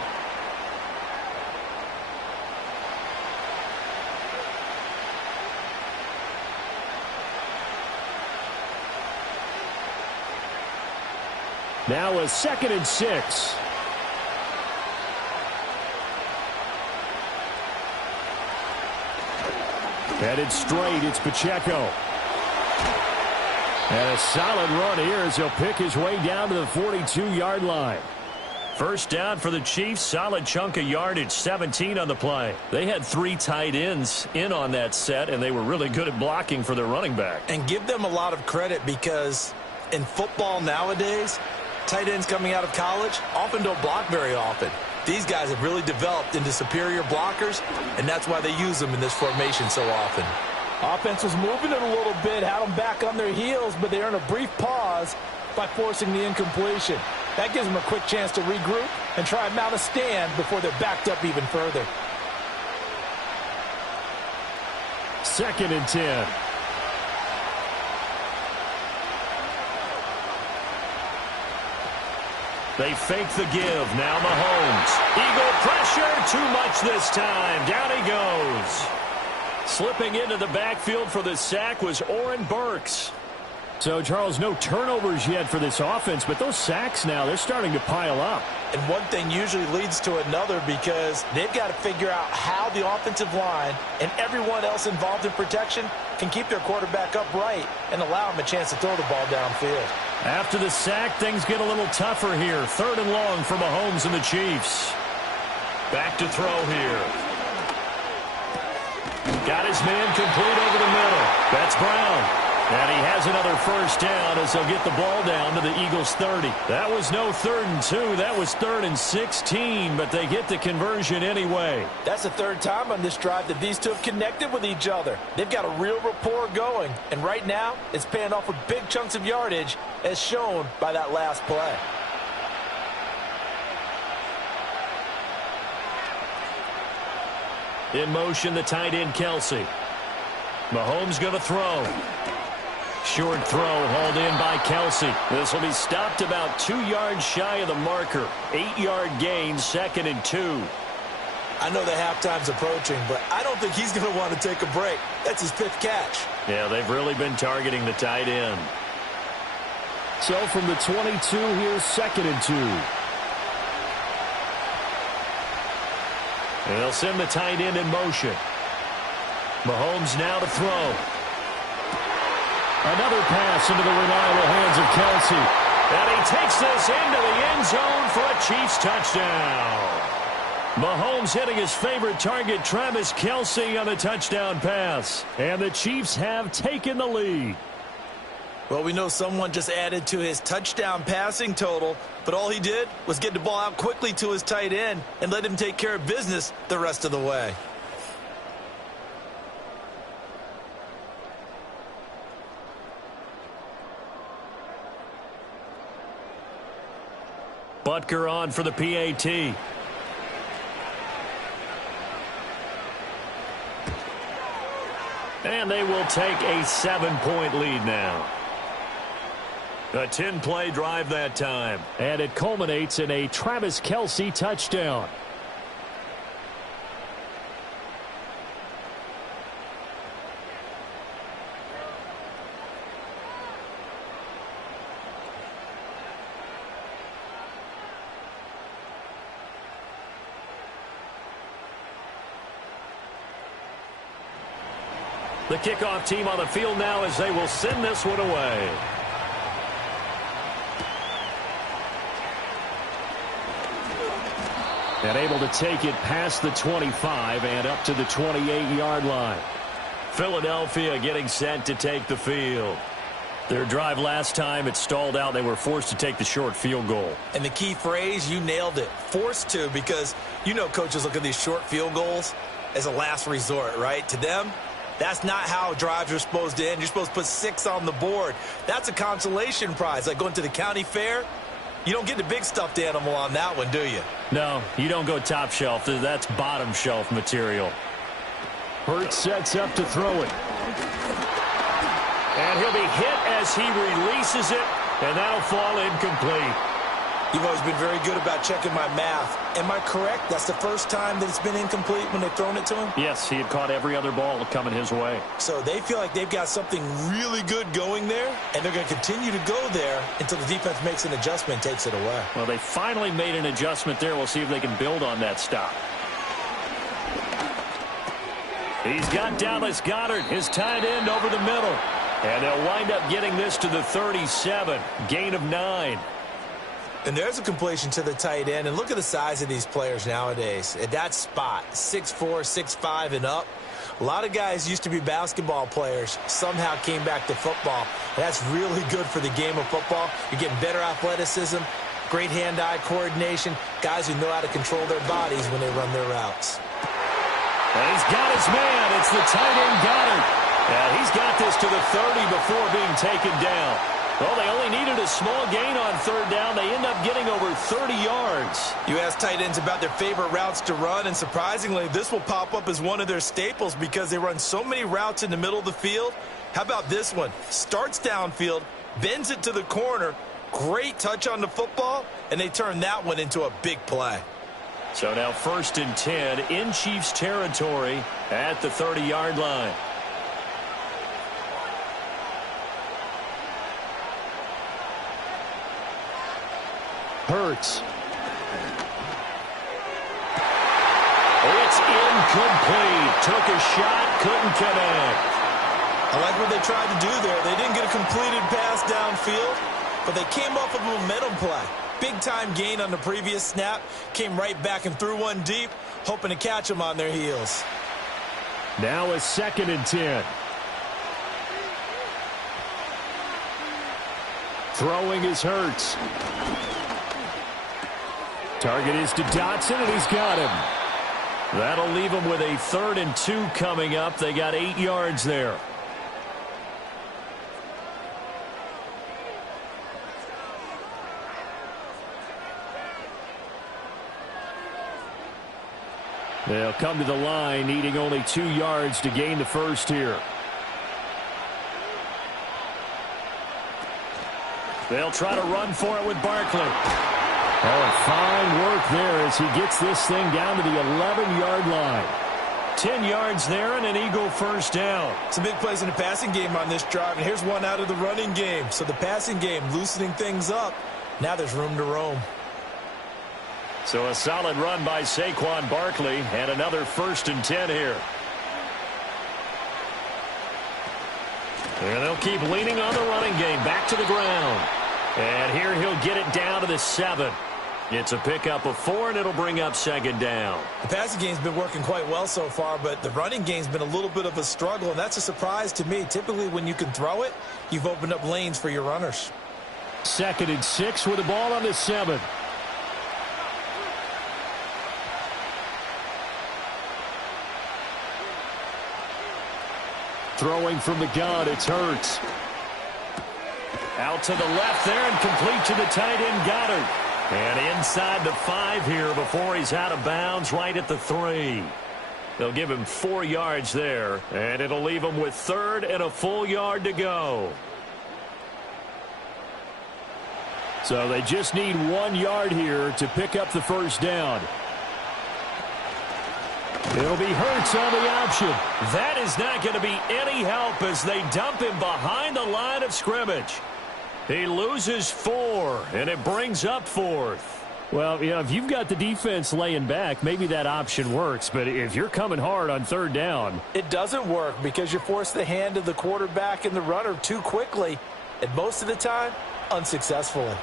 Now a 2nd and 6. Headed straight, it's Pacheco. And a solid run here as he'll pick his way down to the 42-yard line. First down for the Chiefs. Solid chunk of yardage, 17 on the play. They had 3 tight ends in on that set, and they were really good at blocking for their running back. And give them a lot of credit because in football nowadays, tight ends coming out of college often don't block very often. These guys have really developed into superior blockers, and that's why they use them in this formation so often. Offense was moving it a little bit, had them back on their heels, but they earned a brief pause by forcing the incompletion. That gives them a quick chance to regroup and try and mount a stand before they're backed up even further. 2nd and 10. They fake the give. Now Mahomes. Eagle pressure. Too much this time. Down he goes. Slipping into the backfield for the sack was Oren Burks. So, Charles, no turnovers yet for this offense, but those sacks now, they're starting to pile up. And one thing usually leads to another because they've got to figure out how the offensive line and everyone else involved in protection can keep their quarterback upright and allow him a chance to throw the ball downfield. After the sack, things get a little tougher here. 3rd and long for Mahomes and the Chiefs. Back to throw here. Got his man complete over the middle. That's Brown. And he has another first down as they'll get the ball down to the Eagles' 30. That was no 3rd and 2. That was 3rd and 16, but they get the conversion anyway. That's the 3rd time on this drive that these two have connected with each other. They've got a real rapport going, and right now it's paying off with big chunks of yardage as shown by that last play. In motion, the tight end, Kelsey. Mahomes going to throw. Short throw hauled in by Kelsey. This will be stopped about 2 yards shy of the marker. 8-yard gain, 2nd and 2. I know the halftime's approaching, but I don't think he's going to want to take a break. That's his 5th catch. Yeah, they've really been targeting the tight end. So from the 22, here's 2nd and 2. And they'll send the tight end in motion. Mahomes now to throw. Another pass into the reliable hands of Kelsey. And he takes this into the end zone for a Chiefs touchdown. Mahomes hitting his favorite target, Travis Kelsey, on a touchdown pass. And the Chiefs have taken the lead. Well, we know someone just added to his touchdown passing total, but all he did was get the ball out quickly to his tight end and let him take care of business the rest of the way. Butker on for the PAT. And they will take a 7-point lead now. A 10-play drive that time. And it culminates in a Travis Kelsey touchdown. The kickoff team on the field now as they will send this one away. And able to take it past the 25 and up to the 28-yard line. Philadelphia getting set to take the field. Their drive last time, it stalled out. They were forced to take the short field goal. And the key phrase, you nailed it, forced to, because you know coaches look at these short field goals as a last resort, right? To them, that's not how drives are supposed to end. You're supposed to put 6 on the board. That's a consolation prize, like going to the county fair. You don't get the big stuffed animal on that one, do you? No, you don't go top shelf. That's bottom shelf material. Hurts sets up to throw it. And he'll be hit as he releases it, and that'll fall incomplete. You've always been very good about checking my math. Am I correct? That's the first time that it's been incomplete when they've thrown it to him? Yes, he had caught every other ball coming his way. So they feel like they've got something really good going there, and they're going to continue to go there until the defense makes an adjustment and takes it away. Well, they finally made an adjustment there. We'll see if they can build on that stop. He's got Dallas Goedert, his tight end, over the middle. And they'll wind up getting this to the 37, gain of 9. And there's a completion to the tight end. And look at the size of these players nowadays. At that spot, 6'4", 6'5", and up. A lot of guys used to be basketball players, somehow came back to football. And that's really good for the game of football. You're getting better athleticism, great hand-eye coordination, guys who know how to control their bodies when they run their routes. And he's got his man. It's the tight end Goedert. And he's got this to the 30 before being taken down. Well, they only needed a small gain on third down. They end up getting over 30 yards. You ask tight ends about their favorite routes to run, and surprisingly, this will pop up as one of their staples because they run so many routes in the middle of the field. How about this one? Starts downfield, bends it to the corner, great touch on the football, and they turn that one into a big play. So now 1st and 10 in Chiefs territory at the 30-yard line. Hurts. It's incomplete. Took a shot, couldn't connect. I like what they tried to do there. They didn't get a completed pass downfield, but they came off of a momentum play. Big-time gain on the previous snap. Came right back and threw one deep, hoping to catch them on their heels. Now a 2nd and 10. Throwing is Hurts. Target is to Dotson, and he's got him. That'll leave them with a 3rd and 2 coming up. They got 8 yards there. They'll come to the line, needing only 2 yards to gain the first here. They'll try to run for it with Barkley. Oh, fine work there as he gets this thing down to the 11-yard line. 10 yards there and an Eagle first down. Some big plays in the passing game on this drive, and here's one out of the running game. So the passing game loosening things up. Now there's room to roam. So a solid run by Saquon Barkley and another 1st and 10 here. And they'll keep leaning on the running game. Back to the ground. And here he'll get it down to the 7. It's a pickup of 4, and it'll bring up 2nd down. The passing game's been working quite well so far, but the running game's been a little bit of a struggle, and that's a surprise to me. Typically, when you can throw it, you've opened up lanes for your runners. 2nd and 6 with the ball on the 7. Throwing from the gun, it's Hurts. Out to the left there and complete to the tight end Goedert. And inside the 5 here before he's out of bounds right at the 3. They'll give him 4 yards there, and it'll leave him with 3rd and a full yard to go. So they just need 1 yard here to pick up the first down. It'll be Hurts on the option. That is not going to be any help as they dump him behind the line of scrimmage. He loses 4, and it brings up 4th. Well, you know, if you've got the defense laying back, maybe that option works. But if you're coming hard on 3rd down, it doesn't work because you force the hand of the quarterback and the runner too quickly, and most of the time, unsuccessfully.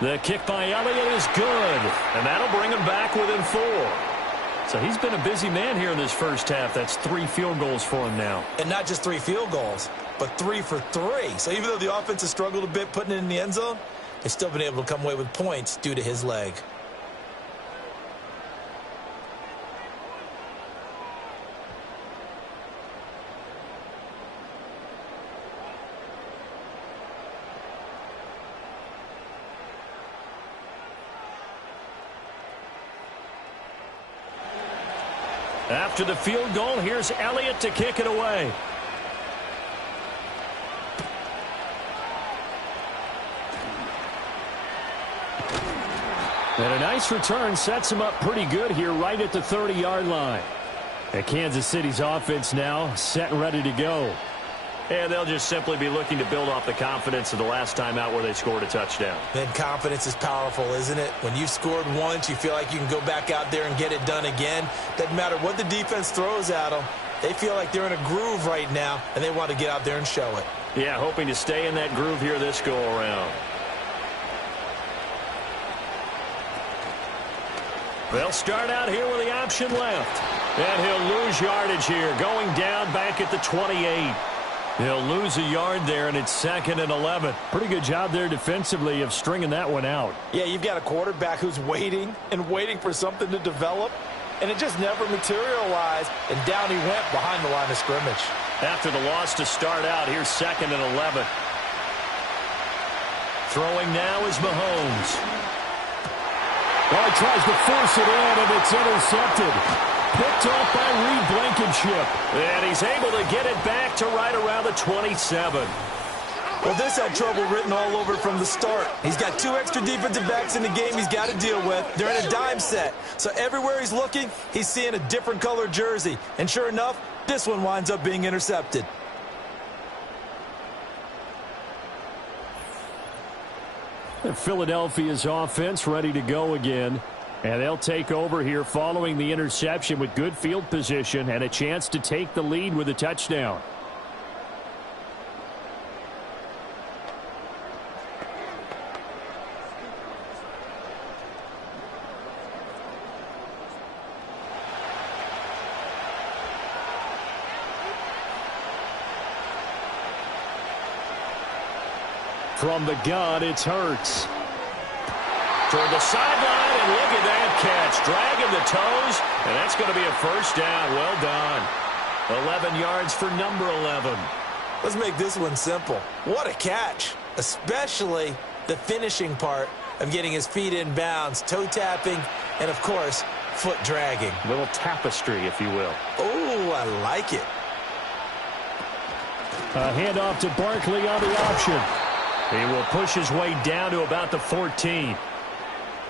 The kick by Elliott is good, and that'll bring him back within 4. So he's been a busy man here in this first half. That's 3 field goals for him now. And not just 3 field goals, but 3 for 3. So even though the offense has struggled a bit putting it in the end zone, they've still been able to come away with points due to his leg. After the field goal, here's Elliott to kick it away. And a nice return sets him up pretty good here right at the 30-yard line. And Kansas City's offense now set and ready to go. And they'll just simply be looking to build off the confidence of the last time out where they scored a touchdown. Then confidence is powerful, isn't it? When you've scored once, you feel like you can go back out there and get it done again. Doesn't matter what the defense throws at them. They feel like they're in a groove right now, and they want to get out there and show it. Yeah, hoping to stay in that groove here this go-around. They'll start out here with the option left. And he'll lose yardage here, going down back at the 28. He'll lose a yard there, and it's 2nd and 11. Pretty good job there defensively of stringing that one out. Yeah, you've got a quarterback who's waiting and waiting for something to develop, and it just never materialized, and down he went behind the line of scrimmage. After the loss to start out, here's 2nd and 11. Throwing now is Mahomes. Oh, he tries to force it in, and it's intercepted. Picked off by Reed Blankenship. And he's able to get it back to right around the 27. Well, this had trouble written all over from the start. He's got 2 extra defensive backs in the game he's got to deal with. They're in a dime set. So everywhere he's looking, he's seeing a different color jersey. And sure enough, this one winds up being intercepted. Philadelphia's offense ready to go again. And they'll take over here following the interception with good field position and a chance to take the lead with a touchdown. From the gun, it's Hurts. Toward the sideline, and look at that catch. Dragging the toes, and that's going to be a first down. Well done. 11 yards for number 11. Let's make this one simple. What a catch, especially the finishing part of getting his feet in bounds, toe tapping, and, of course, foot dragging. A little tapestry, if you will. Oh, I like it. A handoff to Barkley on the option. He will push his way down to about the 14.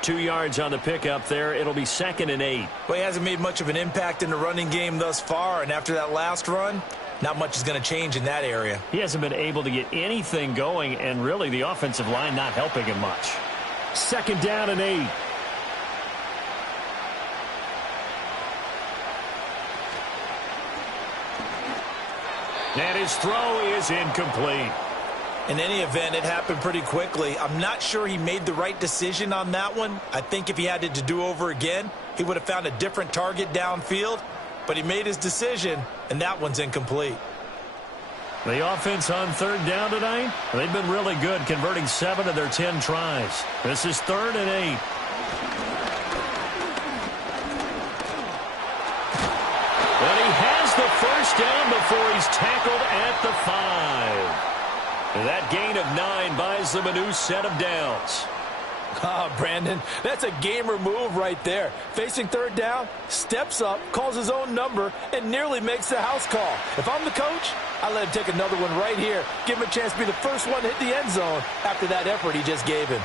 2 yards on the pickup there. It'll be 2nd and 8. Well, he hasn't made much of an impact in the running game thus far, and after that last run, not much is going to change in that area. He hasn't been able to get anything going, and really the offensive line not helping him much. 2nd down and 8. And his throw is incomplete. In any event, it happened pretty quickly. I'm not sure he made the right decision on that one. I think if he had it to do over again, he would have found a different target downfield. But he made his decision, and that one's incomplete. The offense on 3rd down tonight, they've been really good, converting 7 of their 10 tries. This is 3rd and 8. And he has the first down before he's tackled at the 5. That gain of 9 buys them a new set of downs. Ah, Brandon, that's a gamer move right there. Facing 3rd down, steps up, calls his own number, and nearly makes the house call. If I'm the coach, I let him take another one right here. Give him a chance to be the first one to hit the end zone after that effort he just gave him.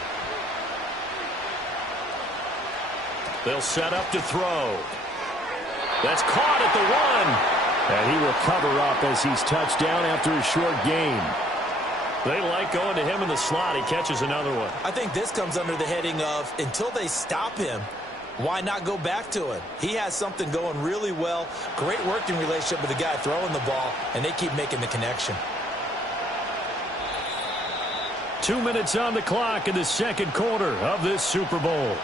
They'll set up to throw. That's caught at the 1. And he will cover up as he's touched down after a short gain. They like going to him in the slot. He catches another one. I think this comes under the heading of, until they stop him, why not go back to it? He has something going really well. Great working relationship with the guy throwing the ball, and they keep making the connection. 2 minutes on the clock in the 2nd quarter of this Super Bowl.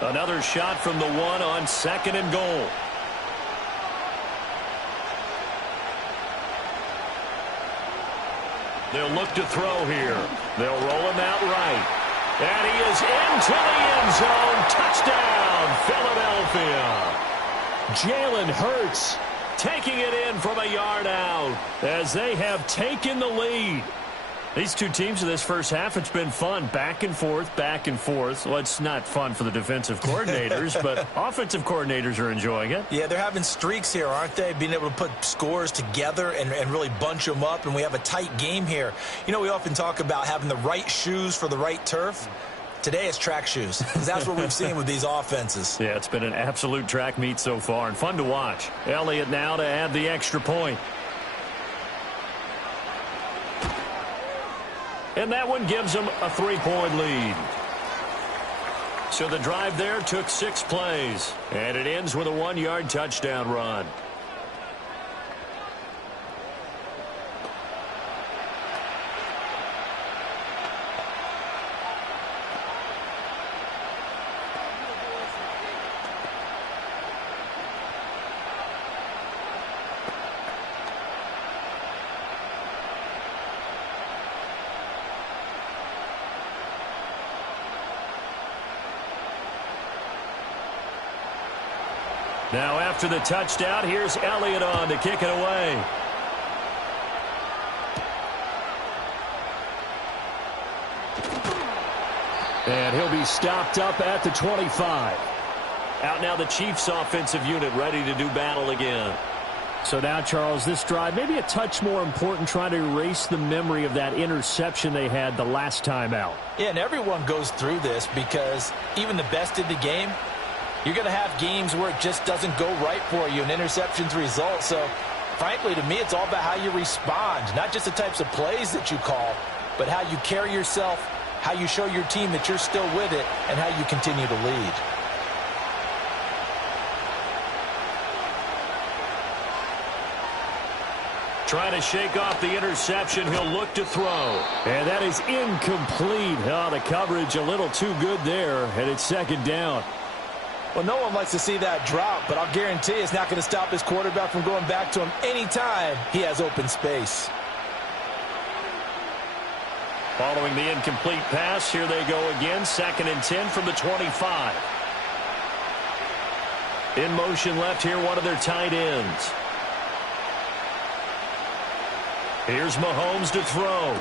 Another shot from the 1 on 2nd and goal. They'll look to throw here. They'll roll him out right. And he is into the end zone. Touchdown, Philadelphia. Jalen Hurts taking it in from a yard out as they have taken the lead. These two teams in this first half, it's been fun. Back and forth, back and forth. Well, it's not fun for the defensive coordinators, but offensive coordinators are enjoying it. Yeah, they're having streaks here, aren't they? Being able to put scores together and really bunch them up, and we have a tight game here. You know, we often talk about having the right shoes for the right turf. Today it's track shoes, because that's what we've seen with these offenses. Yeah, it's been an absolute track meet so far, and fun to watch. Elliott now to add the extra point. And that one gives them a 3-point lead. So the drive there took 6 plays. And it ends with a 1-yard touchdown run. Now after the touchdown, here's Elliott on to kick it away. And he'll be stopped up at the 25. Out now the Chiefs offensive unit ready to do battle again. So now, Charles, this drive maybe a touch more important, trying to erase the memory of that interception they had the last time out. Yeah, and everyone goes through this because even the best in the game, you're going to have games where it just doesn't go right for you, and interceptions result. So, frankly, to me, it's all about how you respond, not just the types of plays that you call, but how you carry yourself, how you show your team that you're still with it, and how you continue to lead. Trying to shake off the interception. He'll look to throw. And that is incomplete. Oh, the coverage a little too good there, and it's 2nd down. Well, no one likes to see that drop, but I'll guarantee it's not going to stop his quarterback from going back to him anytime he has open space. Following the incomplete pass, here they go again. 2nd and 10 from the 25. In motion left here, one of their tight ends. Here's Mahomes to throw.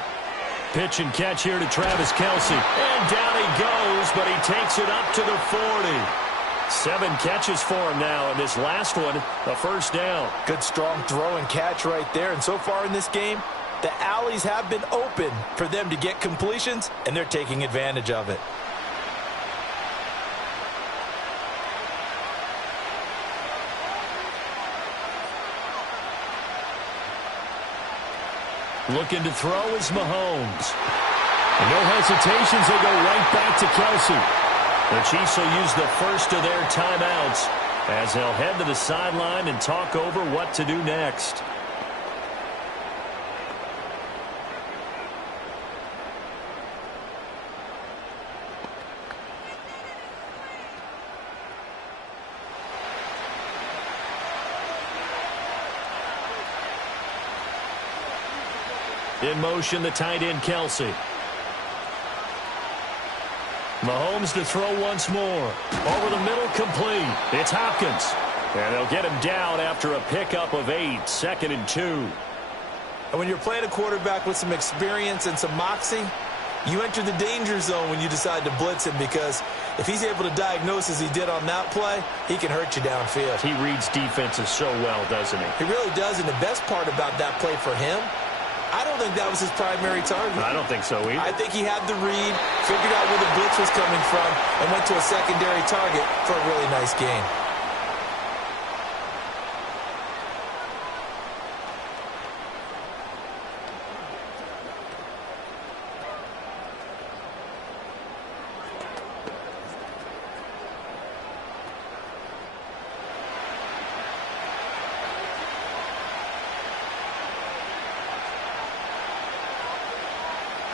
Pitch and catch here to Travis Kelce. And down he goes, but he takes it up to the 40. 7 catches for him now, and this last one, a first down. Good, strong throw and catch right there. And so far in this game, the alleys have been open for them to get completions, and they're taking advantage of it. Looking to throw is Mahomes. And no hesitations, they go right back to Kelce. The Chiefs will use the first of their timeouts as they'll head to the sideline and talk over what to do next. In motion, the tight end, Kelce. Mahomes to throw once more. Over the middle, complete. It's Hopkins. And they'll get him down after a pickup of 8. 2nd and 2. And when you're playing a quarterback with some experience and some moxie, you enter the danger zone when you decide to blitz him, because if he's able to diagnose as he did on that play, he can hurt you downfield. He reads defenses so well, doesn't he? He really does, and the best part about that play for him, I don't think that was his primary target. I don't think so either. I think he had the read, figured out where the blitz was coming from, and went to a secondary target for a really nice gain.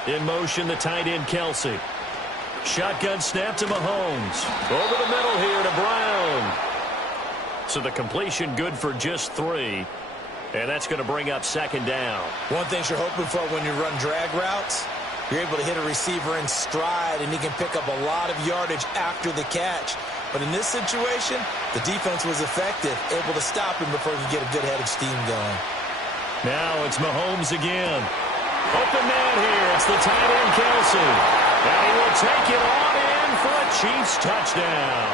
In motion, the tight end, Kelce. Shotgun snap to Mahomes. Over the middle here to Brown. So the completion good for just 3. And that's going to bring up second down. One thing you're hoping for when you run drag routes, you're able to hit a receiver in stride, and he can pick up a lot of yardage after the catch. But in this situation, the defense was effective, able to stop him before he could get a good head of steam going. Now it's Mahomes again. Open man here. It's the tight end, Kelce. And he will take it on in for a Chiefs touchdown.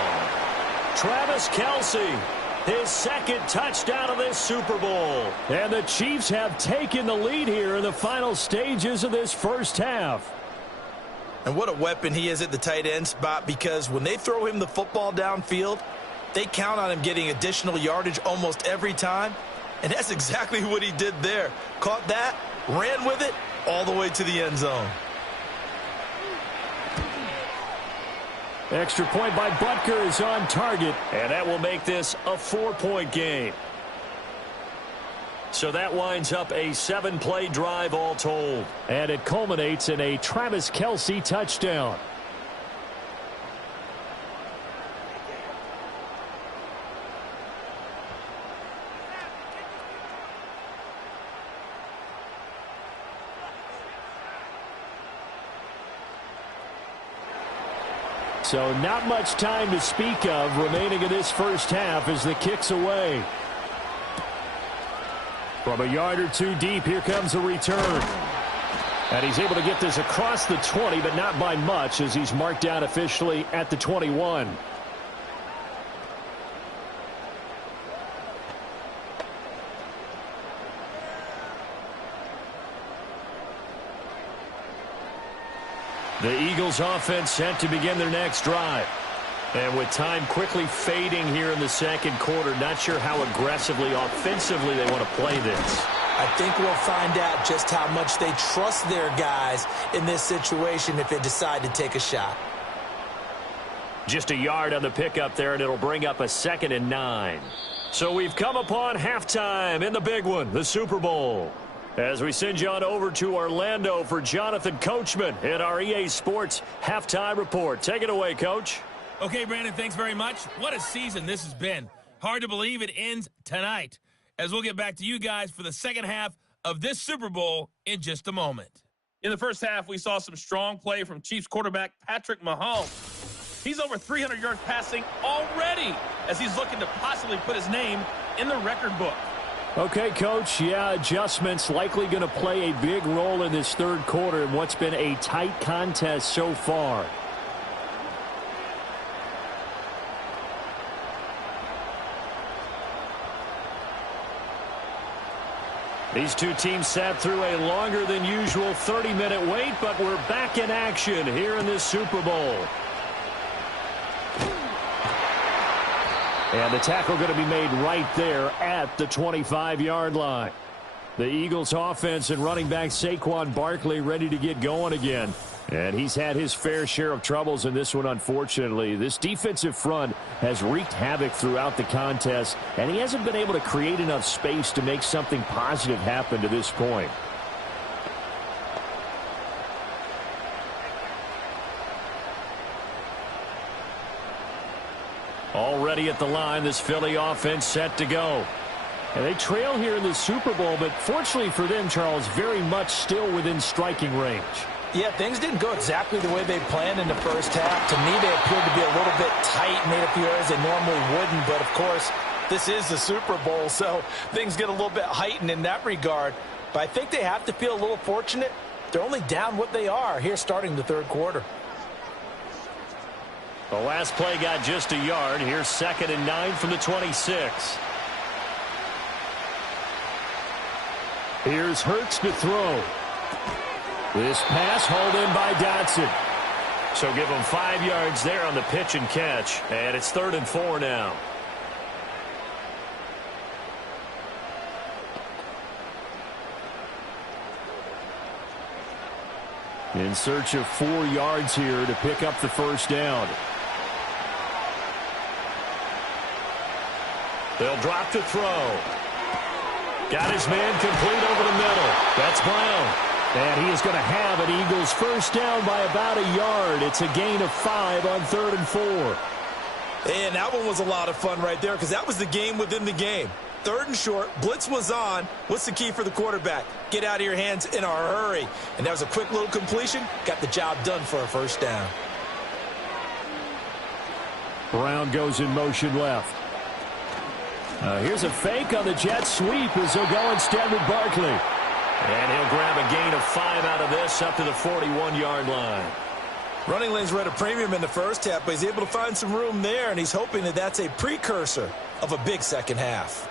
Travis Kelce, his second touchdown of this Super Bowl. And the Chiefs have taken the lead here in the final stages of this first half. And what a weapon he is at the tight end spot, because when they throw him the football downfield, they count on him getting additional yardage almost every time. And that's exactly what he did there. Caught that, ran with it, all the way to the end zone. Extra point by Butker is on target. And that will make this a 4-point game. So that winds up a 7-play drive all told. And it culminates in a Travis Kelce touchdown. So not much time to speak of remaining in this first half as the kick's away. From a yard or two deep, here comes a return. And he's able to get this across the 20, but not by much, as he's marked down officially at the 21. The Eagles offense set to begin their next drive. And with time quickly fading here in the second quarter, not sure how aggressively, offensively they want to play this. I think we'll find out just how much they trust their guys in this situation if they decide to take a shot. Just a yard on the pickup there, and it'll bring up a 2nd and 9. So we've come upon halftime in the big one, the Super Bowl. As we send you on over to Orlando for Jonathan Coachman in our EA Sports Halftime Report. Take it away, Coach. Okay, Brandon, thanks very much. What a season this has been. Hard to believe it ends tonight, as we'll get back to you guys for the second half of this Super Bowl in just a moment. In the first half, we saw some strong play from Chiefs quarterback Patrick Mahomes. He's over 300 yards passing already, as he's looking to possibly put his name in the record book. Okay, Coach, yeah, adjustments likely going to play a big role in this third quarter in what's been a tight contest so far. These two teams sat through a longer than usual 30-minute wait, but we're back in action here in this Super Bowl. And the tackle going to be made right there at the 25-yard line. The Eagles offense and running back Saquon Barkley ready to get going again. And he's had his fair share of troubles in this one, unfortunately. This defensive front has wreaked havoc throughout the contest, and he hasn't been able to create enough space to make something positive happen to this point. Already at the line, this Philly offense set to go. And they trail here in the Super Bowl, but fortunately for them, Charles, very much still within striking range. Yeah, things didn't go exactly the way they planned in the first half. To me, they appeared to be a little bit tight, made a few errors they normally wouldn't. But, of course, this is the Super Bowl, so things get a little bit heightened in that regard. But I think they have to feel a little fortunate. They're only down what they are here starting the third quarter. The last play got just a yard. Here's 2nd and 9 from the 26. Here's Hurts to throw. This pass hauled in by Dotson. So give him 5 yards there on the pitch and catch. And it's 3rd and 4 now. In search of 4 yards here to pick up the first down. They'll drop to throw. Got his man complete over the middle. That's Brown. And he is going to have an Eagles first down by about a yard. It's a gain of 5 on 3rd and 4. And that one was a lot of fun right there because that was the game within the game. 3rd and short, blitz was on. What's the key for the quarterback? Get out of your hands in a hurry. And that was a quick little completion. Got the job done for a first down. Brown goes in motion left. Here's a fake on the jet sweep as they'll go instead with Barkley. And he'll grab a gain of 5 out of this up to the 41-yard line. Running lanes were at a premium in the first half, but he's able to find some room there, and he's hoping that that's a precursor of a big second half.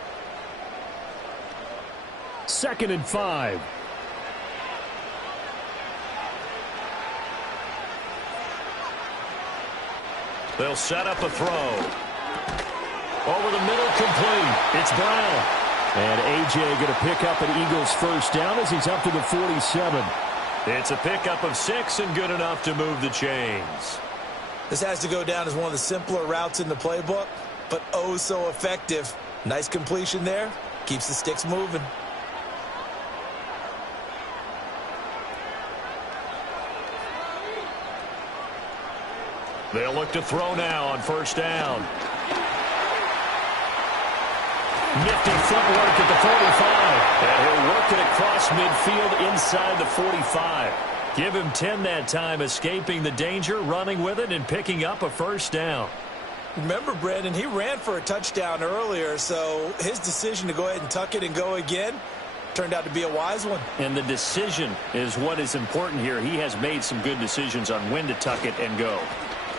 2nd and 5. They'll set up a throw. Over the middle, complete. It's Brown. And A.J. going to pick up an Eagles first down as he's up to the 47. It's a pickup of 6 and good enough to move the chains. This has to go down as one of the simpler routes in the playbook, but oh so effective. Nice completion there. Keeps the sticks moving. They'll look to throw now on first down. Nifty footwork at the 45. And he'll work it across midfield inside the 45. Give him 10 that time, escaping the danger, running with it, and picking up a first down. Remember, Brandon, he ran for a touchdown earlier, so his decision to go ahead and tuck it and go again turned out to be a wise one. And the decision is what is important here. He has made some good decisions on when to tuck it and go.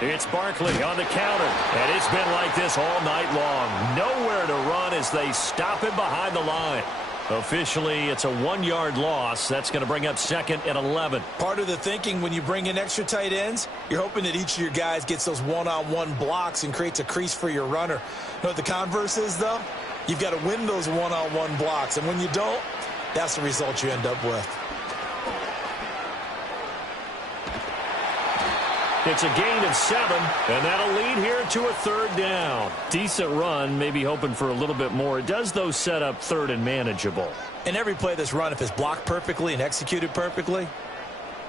It's Barkley on the counter, and it's been like this all night long. Nowhere to run as they stop him behind the line. Officially, it's a 1-yard loss. That's going to bring up 2nd and 11. Part of the thinking when you bring in extra tight ends, you're hoping that each of your guys gets those one-on-one blocks and creates a crease for your runner. You know what the converse is, though? You've got to win those one-on-one blocks, and when you don't, that's the result you end up with. It's a gain of 7, and that'll lead here to a 3rd down. Decent run, maybe hoping for a little bit more. It does, though, set up 3rd and manageable. And every play that's run, if it's blocked perfectly and executed perfectly,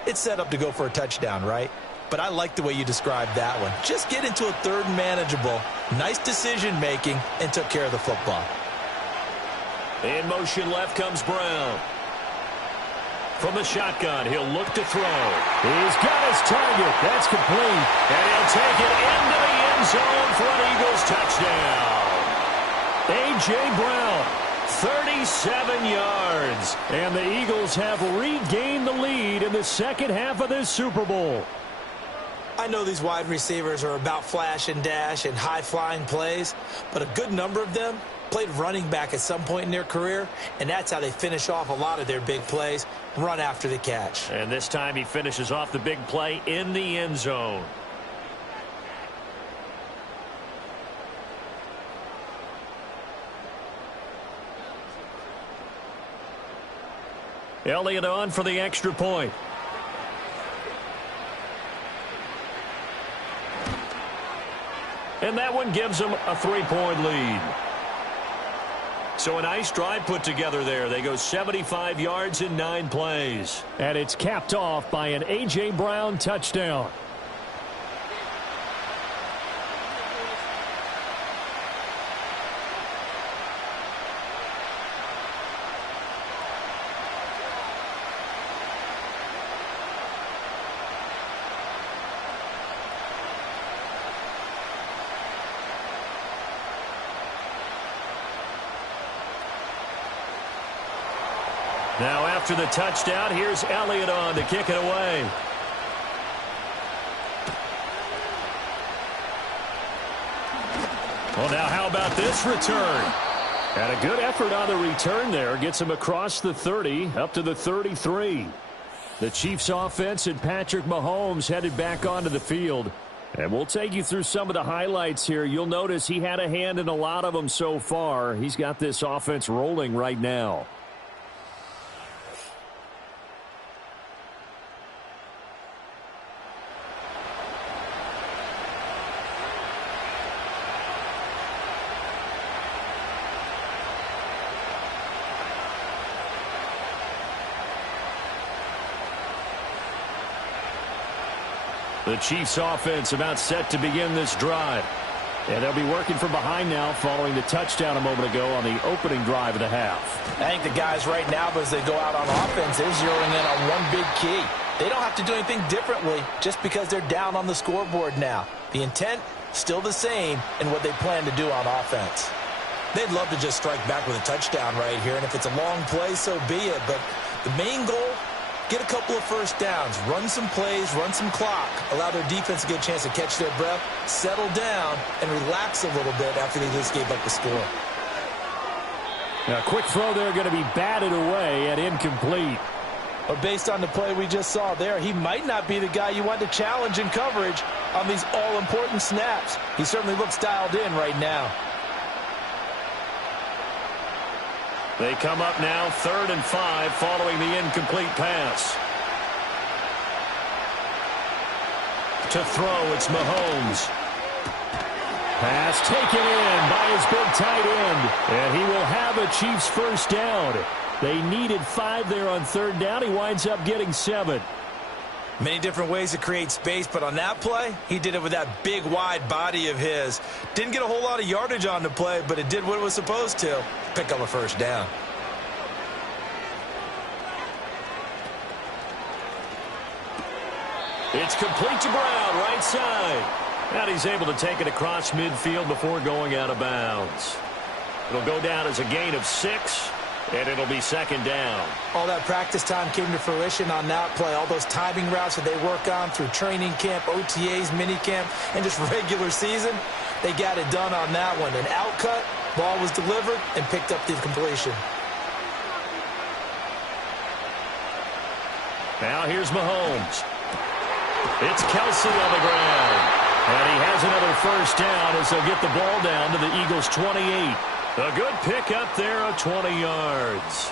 it's set up to go for a touchdown, right? But I like the way you described that one. Just get into a 3rd and manageable, nice decision-making, and took care of the football. In motion left comes Brown. From the shotgun, he'll look to throw. He's got his target. That's complete. And he'll take it into the end zone for an Eagles touchdown. A.J. Brown, 37 yards. And the Eagles have regained the lead in the second half of this Super Bowl. I know these wide receivers are about flash and dash and high-flying plays, but a good number of them played running back at some point in their career, and that's how they finish off a lot of their big plays, run after the catch. And this time he finishes off the big play in the end zone. Elliott on for the extra point. And that one gives them a 3-point lead. So a nice drive put together there. They go 75 yards in 9 plays. And it's capped off by an A.J. Brown touchdown. Now after the touchdown, here's Elliott on to kick it away. Well, now how about this return? And a good effort on the return there. Gets him across the 30, up to the 33. The Chiefs offense and Patrick Mahomes headed back onto the field. And we'll take you through some of the highlights here. You'll notice he had a hand in a lot of them so far. He's got this offense rolling right now. The Chiefs offense about set to begin this drive. And they'll be working from behind now following the touchdown a moment ago on the opening drive of the half. I think the guys right now, as they go out on offense, they're zeroing in on one big key. They don't have to do anything differently just because they're down on the scoreboard now. The intent, still the same in what they plan to do on offense. They'd love to just strike back with a touchdown right here, and if it's a long play, so be it. But the main goal, get a couple of first downs, run some plays, run some clock, allow their defense to get a chance to catch their breath, settle down, and relax a little bit after they just gave up the score. Now, a quick throw there going to be batted away and incomplete. But based on the play we just saw there, he might not be the guy you want to challenge in coverage on these all-important snaps. He certainly looks dialed in right now. They come up now 3rd and 5 following the incomplete pass. To throw, it's Mahomes. Pass taken in by his big tight end. And he will have a Chiefs first down. They needed 5 there on 3rd down. He winds up getting 7. Many different ways to create space, but on that play, he did it with that big, wide body of his. Didn't get a whole lot of yardage on the play, but it did what it was supposed to. Pick up a first down. It's complete to Brown, right side. And he's able to take it across midfield before going out of bounds. It'll go down as a gain of 6. And it'll be 2nd down. All that practice time came to fruition on that play. All those timing routes that they work on through training camp, OTAs, minicamp, and just regular season, they got it done on that one. An outcut, ball was delivered, and picked up the completion. Now here's Mahomes. It's Kelsey on the ground. And he has another first down as they'll get the ball down to the Eagles' 28. A good pick up there of 20 yards.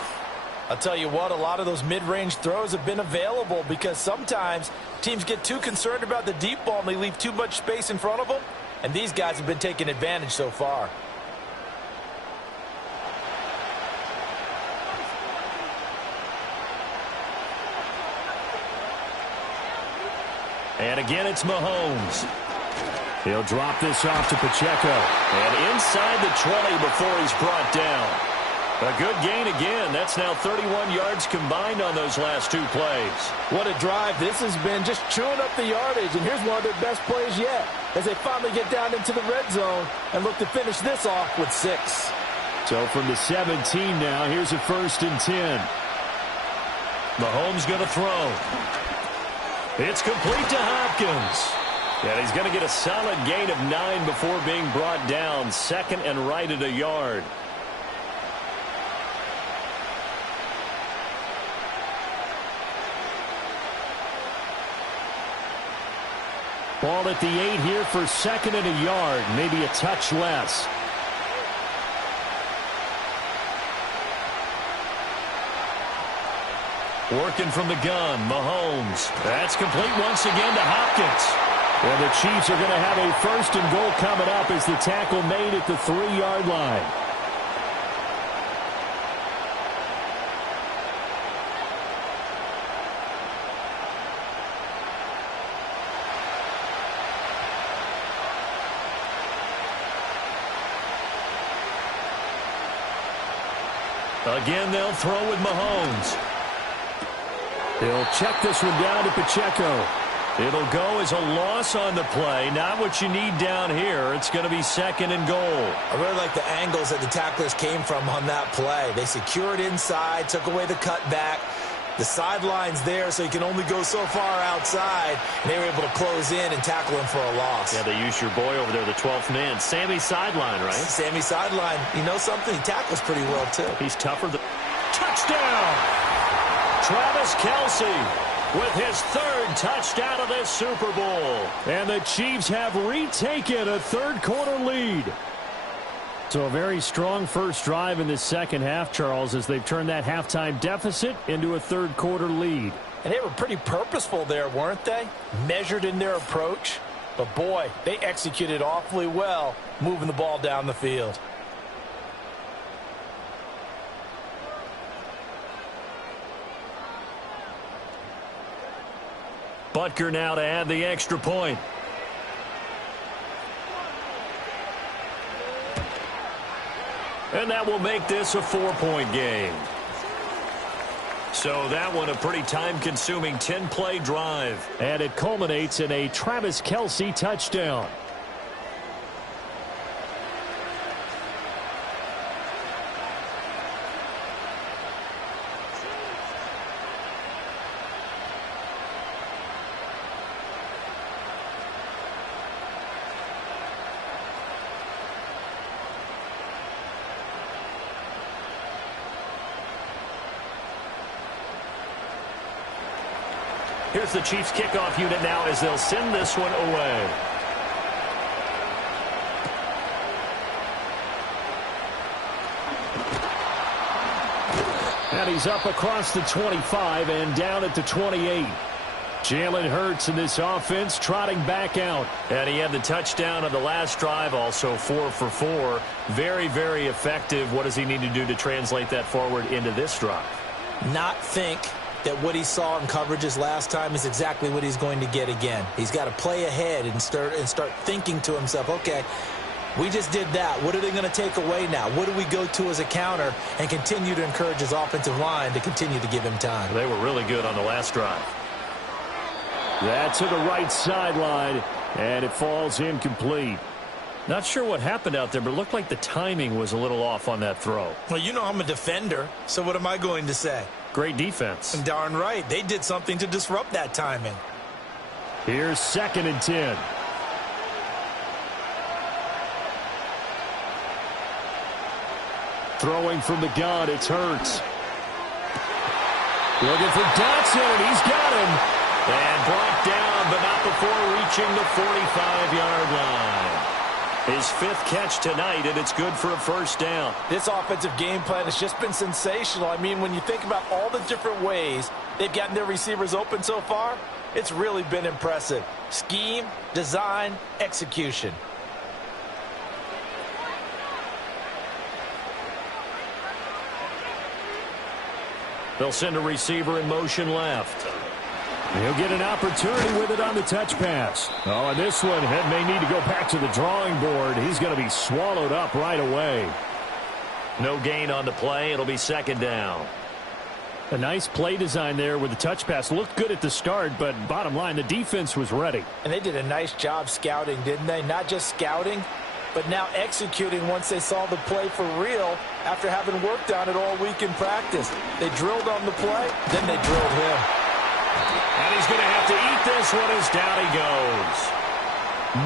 I'll tell you what, a lot of those mid-range throws have been available because sometimes teams get too concerned about the deep ball and they leave too much space in front of them. And these guys have been taking advantage so far. And again, it's Mahomes. He'll drop this off to Pacheco. And inside the 20 before he's brought down. A good gain again. That's now 31 yards combined on those last 2 plays. What a drive. This has been just chewing up the yardage. And here's one of their best plays yet as they finally get down into the red zone and look to finish this off with 6. So from the 17 now, here's a 1st and 10. Mahomes going to throw. It's complete to Hopkins. And he's going to get a solid gain of 9 before being brought down. 2nd and right at a yard. Ball at the 8 here for 2nd and a yard. Maybe a touch less. Working from the gun, Mahomes. That's complete once again to Hopkins. And the Chiefs are going to have a 1st and goal coming up as the tackle made at the 3-yard line. Again, they'll throw with Mahomes. He'll check this one down to Pacheco. It'll go as a loss on the play. Not what you need down here. It's going to be 2nd and goal. I really like the angles that the tacklers came from on that play. They secured inside, took away the cutback. The sideline's there, so you can only go so far outside. And they were able to close in and tackle him for a loss. Yeah, they used your boy over there, the 12th man. Sammy sideline, right? Sammy sideline. You know something? He tackles pretty well, too. He's tougher than... Touchdown! Travis Kelce with his 3rd touchdown of this Super Bowl. And the Chiefs have retaken a 3rd-quarter lead. So a very strong first drive in this 2nd half, Charles, as they've turned that halftime deficit into a 3rd-quarter lead. And they were pretty purposeful there, weren't they? Measured in their approach. But, boy, they executed awfully well moving the ball down the field. Butker now to add the extra point. And that will make this a 4-point game. So that one a pretty time-consuming 10-play drive. And it culminates in a Travis Kelce touchdown. Here's the Chiefs kickoff unit now as they'll send this one away. And he's up across the 25 and down at the 28. Jalen Hurts in this offense trotting back out. And he had the touchdown on the last drive, also 4 for 4. Very, very effective. What does he need to do to translate that forward into this drive? Not think that what he saw in coverages last time is exactly what he's going to get again. He's got to play ahead and start thinking to himself, okay, we just did that. What are they going to take away now? What do we go to as a counter? And continue to encourage his offensive line to continue to give him time. They were really good on the last drive. That's to the right sideline, and it falls incomplete. Not sure what happened out there, but it looked like the timing was a little off on that throw. Well, you know I'm a defender, so what am I going to say? Great defense. And darn right. They did something to disrupt that timing. Here's 2nd and 10. Throwing from the gun, it's Hurts. Looking for Dotson, and he's got him. And brought down, but not before reaching the 45-yard line. His 5th catch tonight, and it's good for a first down. This offensive game plan has just been sensational. I mean, when you think about all the different ways they've gotten their receivers open so far, it's really been impressive. Scheme, design, execution. They'll send a receiver in motion left. He'll get an opportunity with it on the touch pass. Oh, and this one may need to go back to the drawing board. He's going to be swallowed up right away. No gain on the play. It'll be 2nd down. A nice play design there with the touch pass. Looked good at the start, but bottom line, the defense was ready. And they did a nice job scouting, didn't they? Not just scouting, but now executing once they saw the play for real after having worked on it all week in practice. They drilled on the play, then they drilled him. And he's going to have to eat this one as down he goes.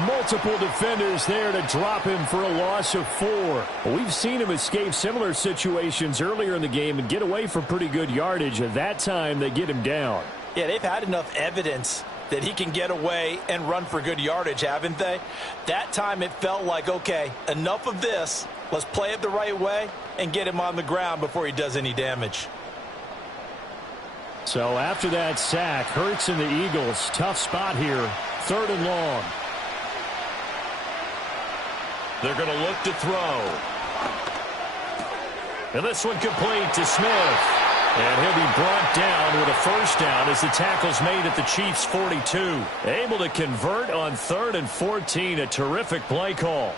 Multiple defenders there to drop him for a loss of 4. We've seen him escape similar situations earlier in the game and get away for pretty good yardage. At that time, they get him down. Yeah, they've had enough evidence that he can get away and run for good yardage, haven't they? That time it felt like, okay, enough of this. Let's play it the right way and get him on the ground before he does any damage. So after that sack, Hurts and the Eagles, tough spot here, 3rd and long. They're going to look to throw. And this one complete to Smith. And he'll be brought down with a first down as the tackle's made at the Chiefs' 42. Able to convert on 3rd and 14, a terrific play call.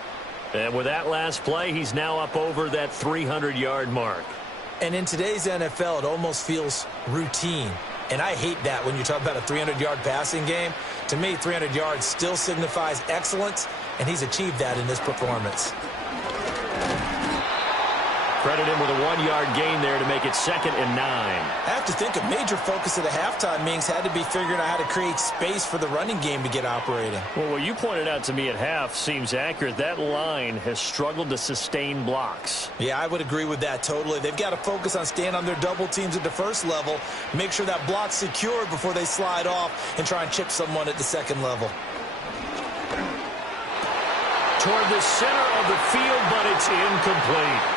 And with that last play, he's now up over that 300-yard mark. And in today's NFL, it almost feels routine. And I hate that when you talk about a 300-yard passing game. To me, 300 yards still signifies excellence, and he's achieved that in this performance. Credit him with a 1-yard gain there to make it 2nd and 9. I have to think a major focus of the halftime meetings had to be figuring out how to create space for the running game to get operating. Well, what you pointed out to me at half seems accurate. That line has struggled to sustain blocks. Yeah, I would agree with that totally. They've got to focus on staying on their double teams at the first level, make sure that block's secured before they slide off and try and chip someone at the second level. Toward the center of the field, but it's incomplete.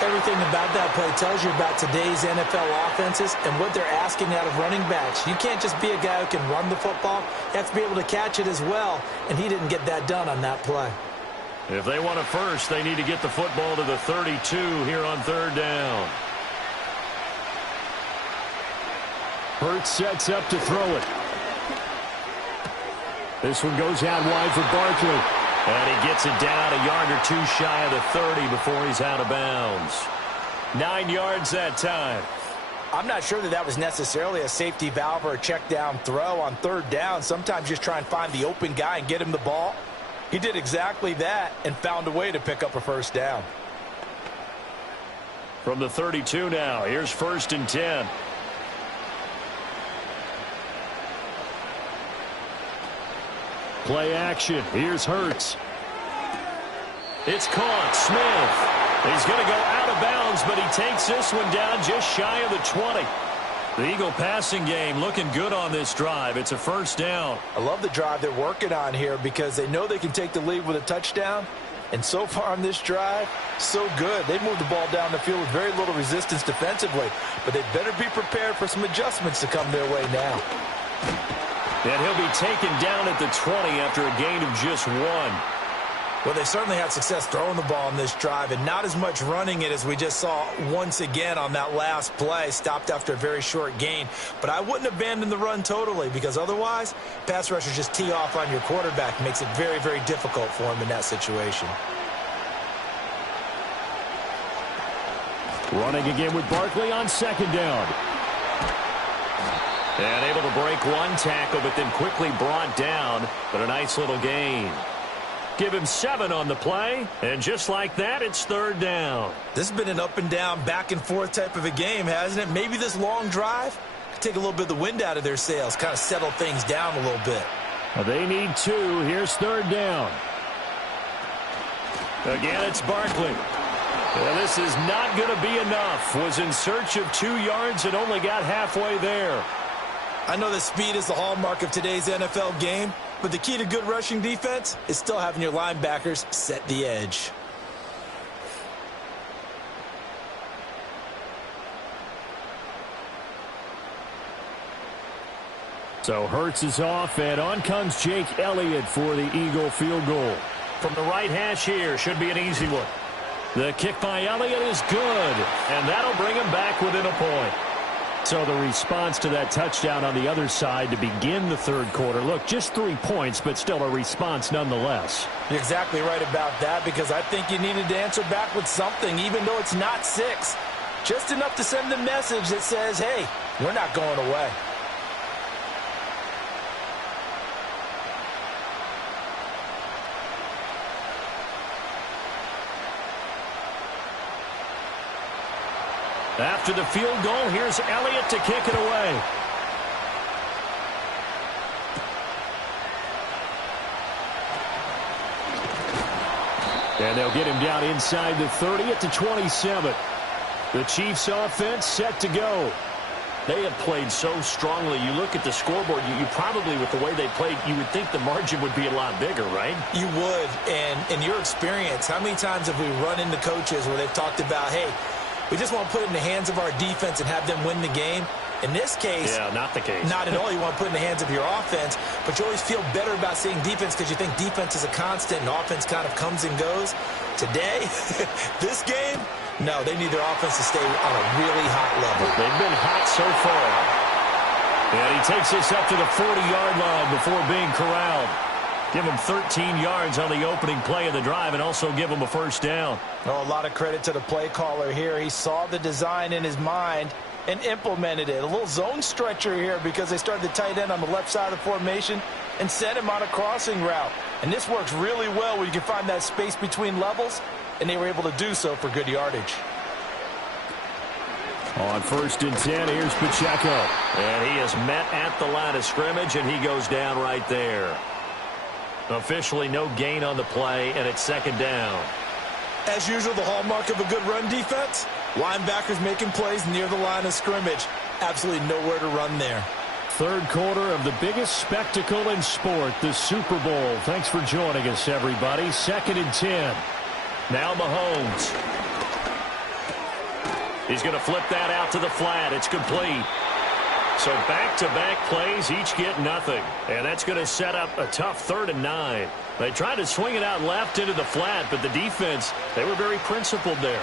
Everything about that play tells you about today's NFL offenses and what they're asking out of running backs. You can't just be a guy who can run the football. You have to be able to catch it as well, and he didn't get that done on that play. If they want a first, they need to get the football to the 32 here on 3rd down. Hurts sets up to throw it. This one goes out wide for Barkley. And he gets it down a yard or two shy of the 30 before he's out of bounds. 9 yards that time. I'm not sure that was necessarily a safety valve or a check down throw on third down. Sometimes just try and find the open guy and get him the ball. He did exactly that and found a way to pick up a first down. From the 32 now, here's 1st and 10. Play action. Here's Hurts. It's caught. Smith. He's going to go out of bounds, but he takes this one down just shy of the 20. The Eagle passing game looking good on this drive. It's a first down. I love the drive they're working on here because they know they can take the lead with a touchdown. And so far on this drive, so good. They moved the ball down the field with very little resistance defensively. But they better be prepared for some adjustments to come their way now. And he'll be taken down at the 20 after a gain of just 1. Well, they certainly had success throwing the ball in this drive and not as much running it as we just saw once again on that last play. Stopped after a very short gain. But I wouldn't abandon the run totally because otherwise, pass rushers just tee off on your quarterback. Makes it very, very difficult for him in that situation. Running again with Barkley on 2nd down. And able to break one tackle, but then quickly brought down. But a nice little gain. Give him 7 on the play, and just like that, it's 3rd down. This has been an up and down, back and forth type of a game, hasn't it? Maybe this long drive could take a little bit of the wind out of their sails, kind of settle things down a little bit. Well, they need 2. Here's 3rd down. Again, it's Barkley. Well, this is not going to be enough. Was in search of 2 yards and only got halfway there. I know that speed is the hallmark of today's NFL game, but the key to good rushing defense is still having your linebackers set the edge. So Hurts is off, and on comes Jake Elliott for the Eagle field goal. From the right hash here, should be an easy one. The kick by Elliott is good, and that'll bring him back within a point. So the response to that touchdown on the other side to begin the 3rd quarter. Look, just 3 points, but still a response nonetheless. You're exactly right about that because I think you needed to answer back with something, even though it's not 6. Just enough to send the message that says, hey, we're not going away. After the field goal, here's Elliott to kick it away. And they'll get him down inside the 30 at the 27. The Chiefs offense set to go. They have played so strongly. You look at the scoreboard, you probably, with the way they played, you would think the margin would be a lot bigger, right? You would. And in your experience, how many times have we run into coaches where they've talked about, hey, we just want to put it in the hands of our defense and have them win the game? In this case, yeah, not the case. Not at all. You want to put it in the hands of your offense, but you always feel better about seeing defense because you think defense is a constant and offense kind of comes and goes. Today, this game, no, they need their offense to stay on a really hot level. They've been hot so far. And he takes this up to the 40-yard line before being corralled. Give him 13 yards on the opening play of the drive and also give him a first down. Oh, a lot of credit to the play caller here. He saw the design in his mind and implemented it. A little zone stretcher here because they started the tight end on the left side of the formation and sent him on a crossing route. And this works really well where you can find that space between levels, and they were able to do so for good yardage. On 1st and 10, here's Pacheco. And he is met at the line of scrimmage, and he goes down right there. Officially no gain on the play, and it's 2nd down. As usual, the hallmark of a good run defense, linebackers making plays near the line of scrimmage. Absolutely nowhere to run there. 3rd quarter of the biggest spectacle in sport, the Super Bowl. Thanks for joining us, everybody. 2nd and 10. Now Mahomes. He's going to flip that out to the flat. It's complete. So back-to-back plays, each get nothing. And that's going to set up a tough 3rd and 9. They tried to swing it out left into the flat, but the defense, they were very principled there.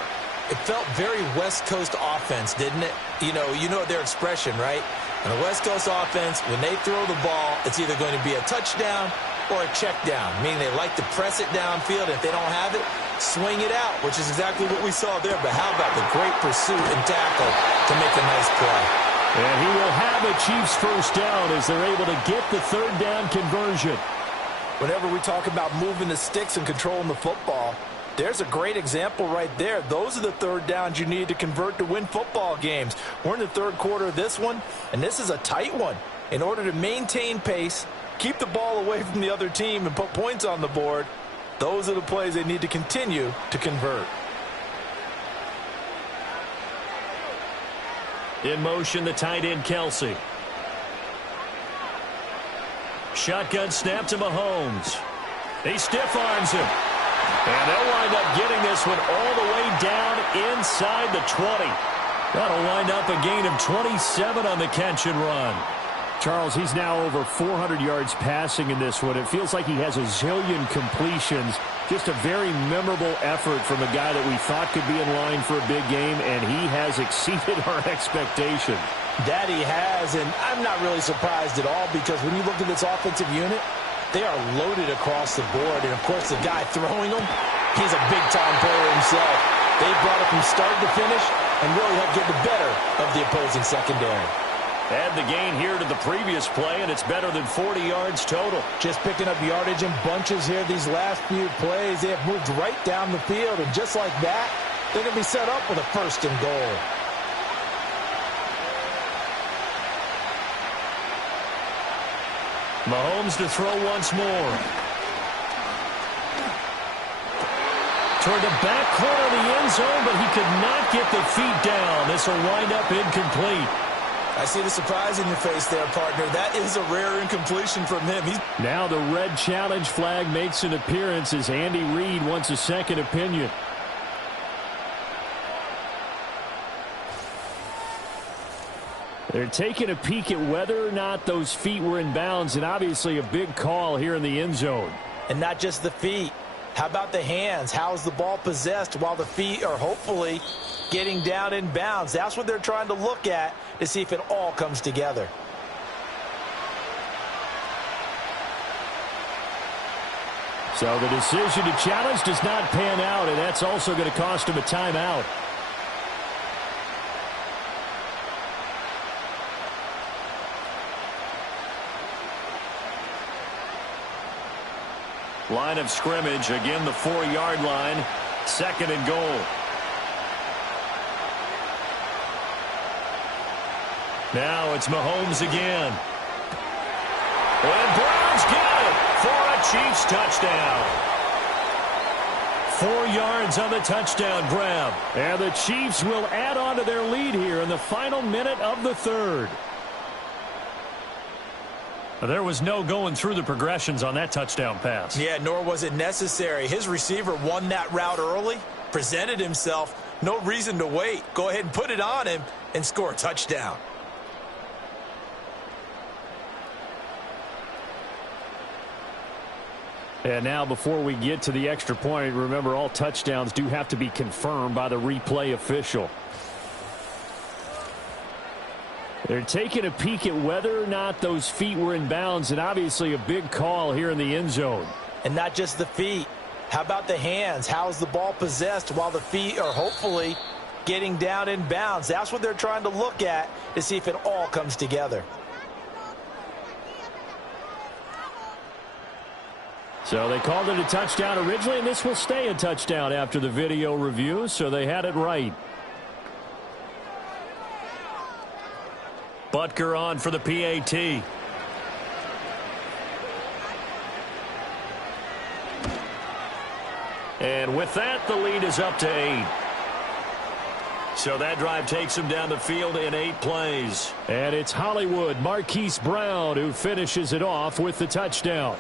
It felt very West Coast offense, didn't it? You know their expression, right? And the West Coast offense, when they throw the ball, it's either going to be a touchdown or a check down, meaning they like to press it downfield. If they don't have it, swing it out, which is exactly what we saw there. But how about the great pursuit and tackle to make a nice play? And he will have a Chiefs first down as they're able to get the third down conversion. Whenever we talk about moving the sticks and controlling the football, there's a great example right there. Those are the third downs you need to convert to win football games. We're in the third quarter of this one, and this is a tight one. In order to maintain pace, keep the ball away from the other team, and put points on the board, those are the plays they need to continue to convert. In motion, the tight end, Kelsey. Shotgun snap to Mahomes. He stiff-arms him. And they'll wind up getting this one all the way down inside the 20. That'll wind up a gain of 27 on the catch and run. Charles, he's now over 400 yards passing in this one. It feels like he has a zillion completions. Just a very memorable effort from a guy that we thought could be in line for a big game, and he has exceeded our expectations. That he has, and I'm not really surprised at all, because when you look at this offensive unit, they are loaded across the board. And, of course, the guy throwing them, he's a big-time player himself. They brought it from start to finish and really helped get the better of the opposing secondary. Add the gain here to the previous play, and it's better than 40 yards total. Just picking up yardage in bunches here these last few plays. They have moved right down the field, and just like that, they're going to be set up with a first and goal. Mahomes to throw once more. Toward the back corner of the end zone, but he could not get the feet down. This will wind up incomplete. I see the surprise in your face there, partner. That is a rare incompletion from him. Now the red challenge flag makes an appearance as Andy Reid wants a second opinion. They're taking a peek at whether or not those feet were in bounds, and obviously a big call here in the end zone. And not just the feet. How about the hands? How's the ball possessed while the feet are hopefully getting down in bounds? That's what they're trying to look at to see if it all comes together. So the decision to challenge does not pan out, and that's also going to cost him a timeout. Line of scrimmage, again the 4-yard line, second and goal. Now it's Mahomes again. And Browns get it for a Chiefs touchdown. 4 yards on the touchdown grab. And the Chiefs will add on to their lead here in the final minute of the third. There was no going through the progressions on that touchdown pass. Yeah, nor was it necessary. His receiver won that route early, presented himself. No reason to wait. Go ahead and put it on him and score a touchdown. And now before we get to the extra point, remember all touchdowns do have to be confirmed by the replay official. They're taking a peek at whether or not those feet were in bounds, and obviously a big call here in the end zone. And not just the feet. How about the hands? How's the ball possessed while the feet are hopefully getting down in bounds? That's what they're trying to look at to see if it all comes together. So they called it a touchdown originally, and this will stay a touchdown after the video review, so they had it right. Butker on for the PAT. And with that, the lead is up to 8. So that drive takes him down the field in 8 plays. And it's Hollywood Marquise Brown who finishes it off with the touchdown.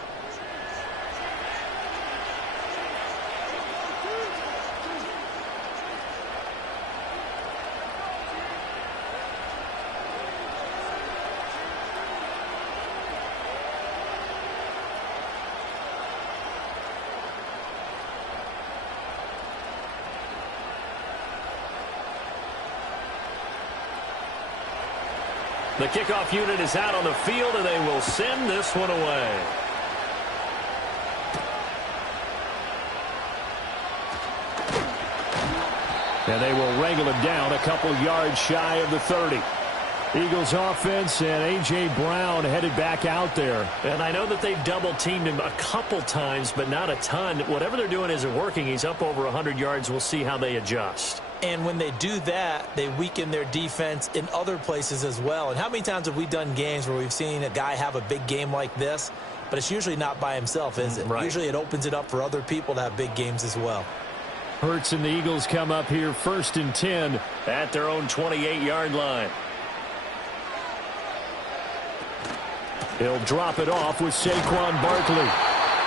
The kickoff unit is out on the field, and they will send this one away. And they will wrangle him down a couple yards shy of the 30. Eagles offense and A.J. Brown headed back out there. And I know that they've double-teamed him a couple times, but not a ton. Whatever they're doing isn't working. He's up over 100 yards. We'll see how they adjust. And when they do that, they weaken their defense in other places as well. And how many times have we done games where we've seen a guy have a big game like this, but it's usually not by himself, is it? Right. Usually it opens it up for other people to have big games as well. Hurts and the Eagles come up here 1st and 10 at their own 28-yard line. He'll drop it off with Saquon Barkley.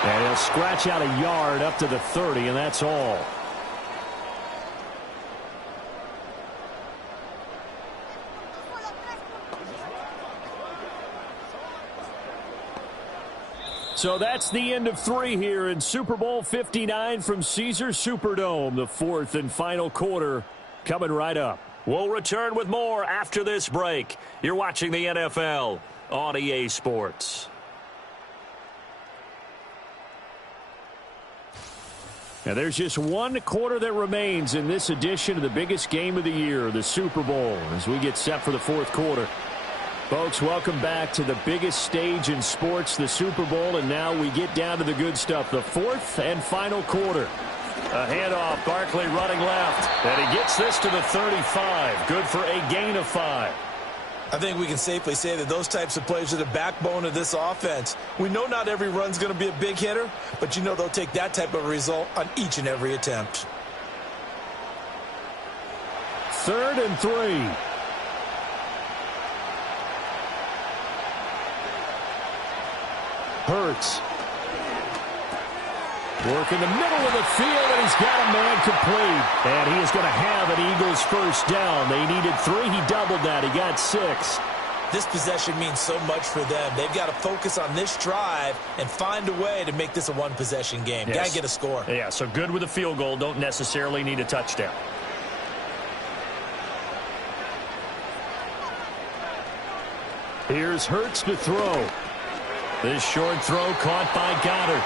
And he'll scratch out a yard up to the 30, and that's all. So that's the end of 3 here in Super Bowl 59 from Caesars Superdome. The 4th and final quarter coming right up. We'll return with more after this break. You're watching the NFL on EA Sports. Now there's just one quarter that remains in this edition of the biggest game of the year, the Super Bowl, as we get set for the 4th quarter. Folks, welcome back to the biggest stage in sports, the Super Bowl, and now we get down to the good stuff, the 4th and final quarter. A handoff, Barkley running left, and he gets this to the 35. Good for a gain of 5. I think we can safely say that those types of plays are the backbone of this offense. We know not every run's going to be a big hitter, but you know they'll take that type of result on each and every attempt. 3rd and 3. Hurts. Work in the middle of the field, and he's got a man complete. And he is going to have an Eagles first down. They needed 3. He doubled that. He got 6. This possession means so much for them. They've got to focus on this drive and find a way to make this a one-possession game. Yes. Got to get a score. Yeah, so good with a field goal. Don't necessarily need a touchdown. Here's Hurts to throw. This short throw caught by Goddard.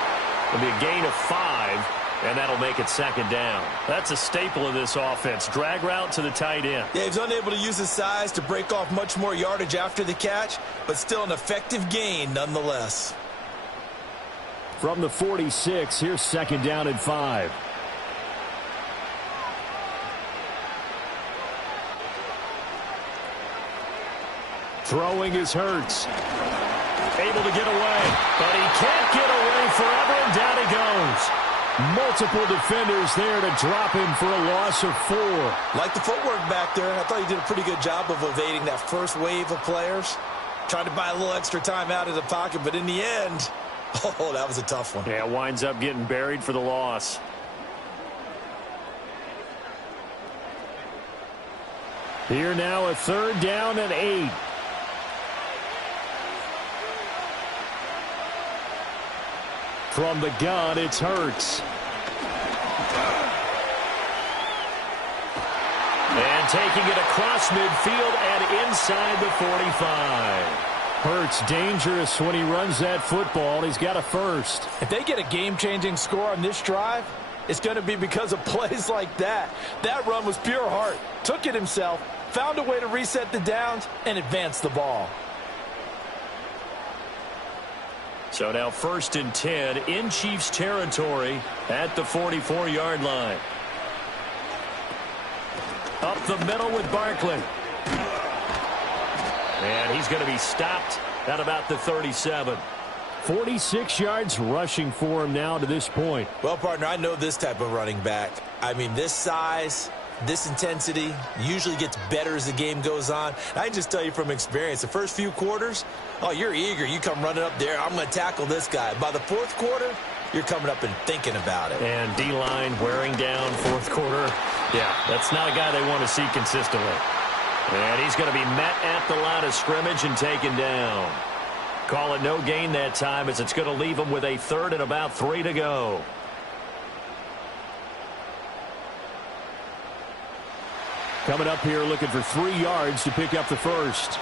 It'll be a gain of 5, and that'll make it 2nd down. That's a staple of this offense. Drag route to the tight end. Yeah, he's unable to use his size to break off much more yardage after the catch, but still an effective gain nonetheless. From the 46, here's 2nd down and 5. Throwing is Hurts. Able to get away, but he can't get away forever, and down he goes. Multiple defenders there to drop him for a loss of 4. Like the footwork back there, I thought he did a pretty good job of evading that first wave of players. Tried to buy a little extra time out of the pocket, but in the end, oh, that was a tough one. Yeah, winds up getting buried for the loss. Here now a 3rd down and 8. From the gun, it's Hurts. And taking it across midfield and inside the 45. Hurts dangerous when he runs that football. He's got a first. If they get a game-changing score on this drive, it's going to be because of plays like that. That run was pure heart. Took it himself, found a way to reset the downs, and advance the ball. So now 1st and 10 in Chiefs territory at the 44-yard line. Up the middle with Barkley. And he's going to be stopped at about the 37. 46 yards rushing for him now to this point. Well, partner, I know this type of running back. I mean, this size, this intensity usually gets better as the game goes on. I can just tell you from experience, the first few quarters, oh, you're eager. You come running up there. I'm going to tackle this guy. By the 4th quarter, you're coming up and thinking about it. And D-line wearing down 4th quarter. Yeah, that's not a guy they want to see consistently. And he's going to be met at the line of scrimmage and taken down. Call it no gain that time, as it's going to leave him with a 3rd and about 3 to go. Coming up here looking for 3 yards to pick up the first.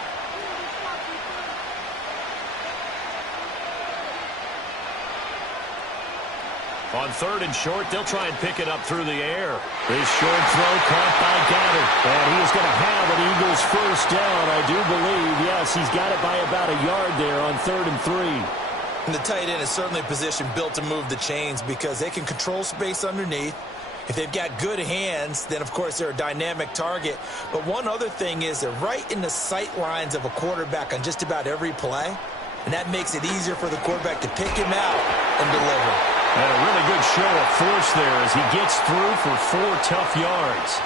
On 3rd and short, they'll try and pick it up through the air. This short throw caught by Goddard. And he is going to have an Eagles first down, I do believe. Yes, he's got it by about a yard there on 3rd and 3. And the tight end is certainly a position built to move the chains because they can control space underneath. If they've got good hands, then, of course, they're a dynamic target. But one other thing is they're right in the sight lines of a quarterback on just about every play. And that makes it easier for the quarterback to pick him out and deliver. And a really good show of force there as he gets through for 4 tough yards.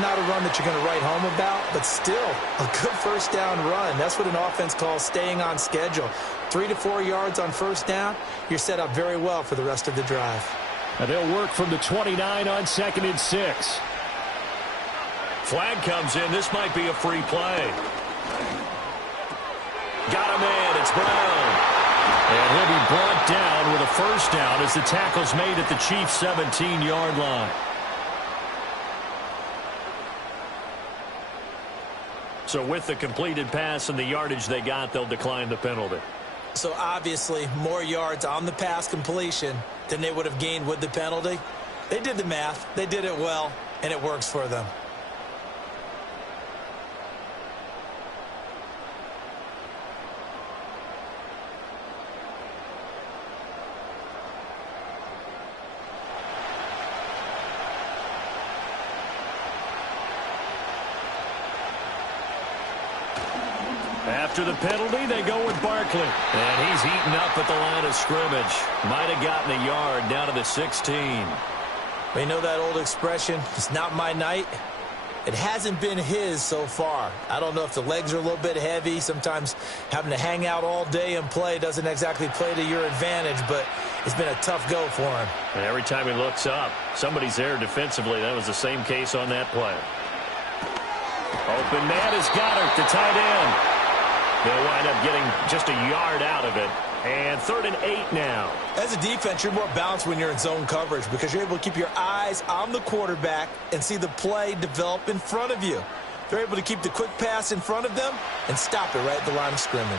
Not a run that you're going to write home about, but still a good first down run. That's what an offense calls staying on schedule. 3 to 4 yards on first down, you're set up very well for the rest of the drive. And they'll work from the 29 on 2nd and 6. Flag comes in. This might be a free play. Got a man. It's Brown. And he'll be brought down with a first down as the tackle's made at the Chiefs' 17-yard line. So with the completed pass and the yardage they got, they'll decline the penalty. So obviously more yards on the pass completion than they would have gained with the penalty. They did the math. They did it well, and it works for them. After the penalty, they go with Barkley. And he's eaten up at the line of scrimmage. Might have gotten a yard down to the 16. We know that old expression, it's not my night. It hasn't been his so far. I don't know if the legs are a little bit heavy. Sometimes having to hang out all day and play doesn't exactly play to your advantage, but it's been a tough go for him. And every time he looks up, somebody's there defensively. That was the same case on that play. Open man is Goddard, the tight end. They'll wind up getting just a yard out of it. And 3rd and 8 now. As a defense, you're more balanced when you're in zone coverage because you're able to keep your eyes on the quarterback and see the play develop in front of you. They're able to keep the quick pass in front of them and stop it right at the line of scrimmage.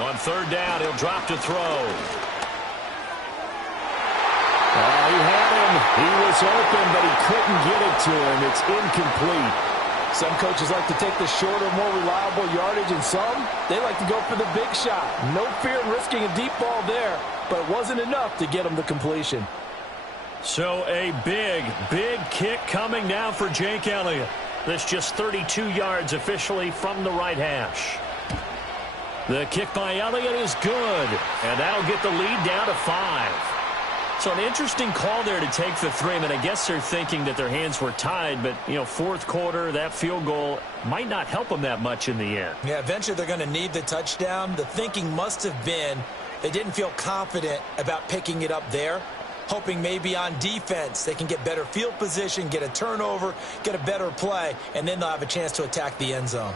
On 3rd down, he'll drop to throw. He had him. He was open, but he couldn't get it to him. It's incomplete. Some coaches like to take the shorter, more reliable yardage, and some, they like to go for the big shot. No fear in risking a deep ball there, but it wasn't enough to get him the completion. So a big, big kick coming now for Jake Elliott. That's just 32 yards officially from the right hash. The kick by Elliott is good, and that'll get the lead down to 5. So an interesting call there to take the 3. I mean, I guess they're thinking that their hands were tied, but, you know, 4th quarter, that field goal might not help them that much in the end. Yeah, eventually they're going to need the touchdown. The thinking must have been they didn't feel confident about picking it up there, hoping maybe on defense they can get better field position, get a turnover, get a better play, and then they'll have a chance to attack the end zone.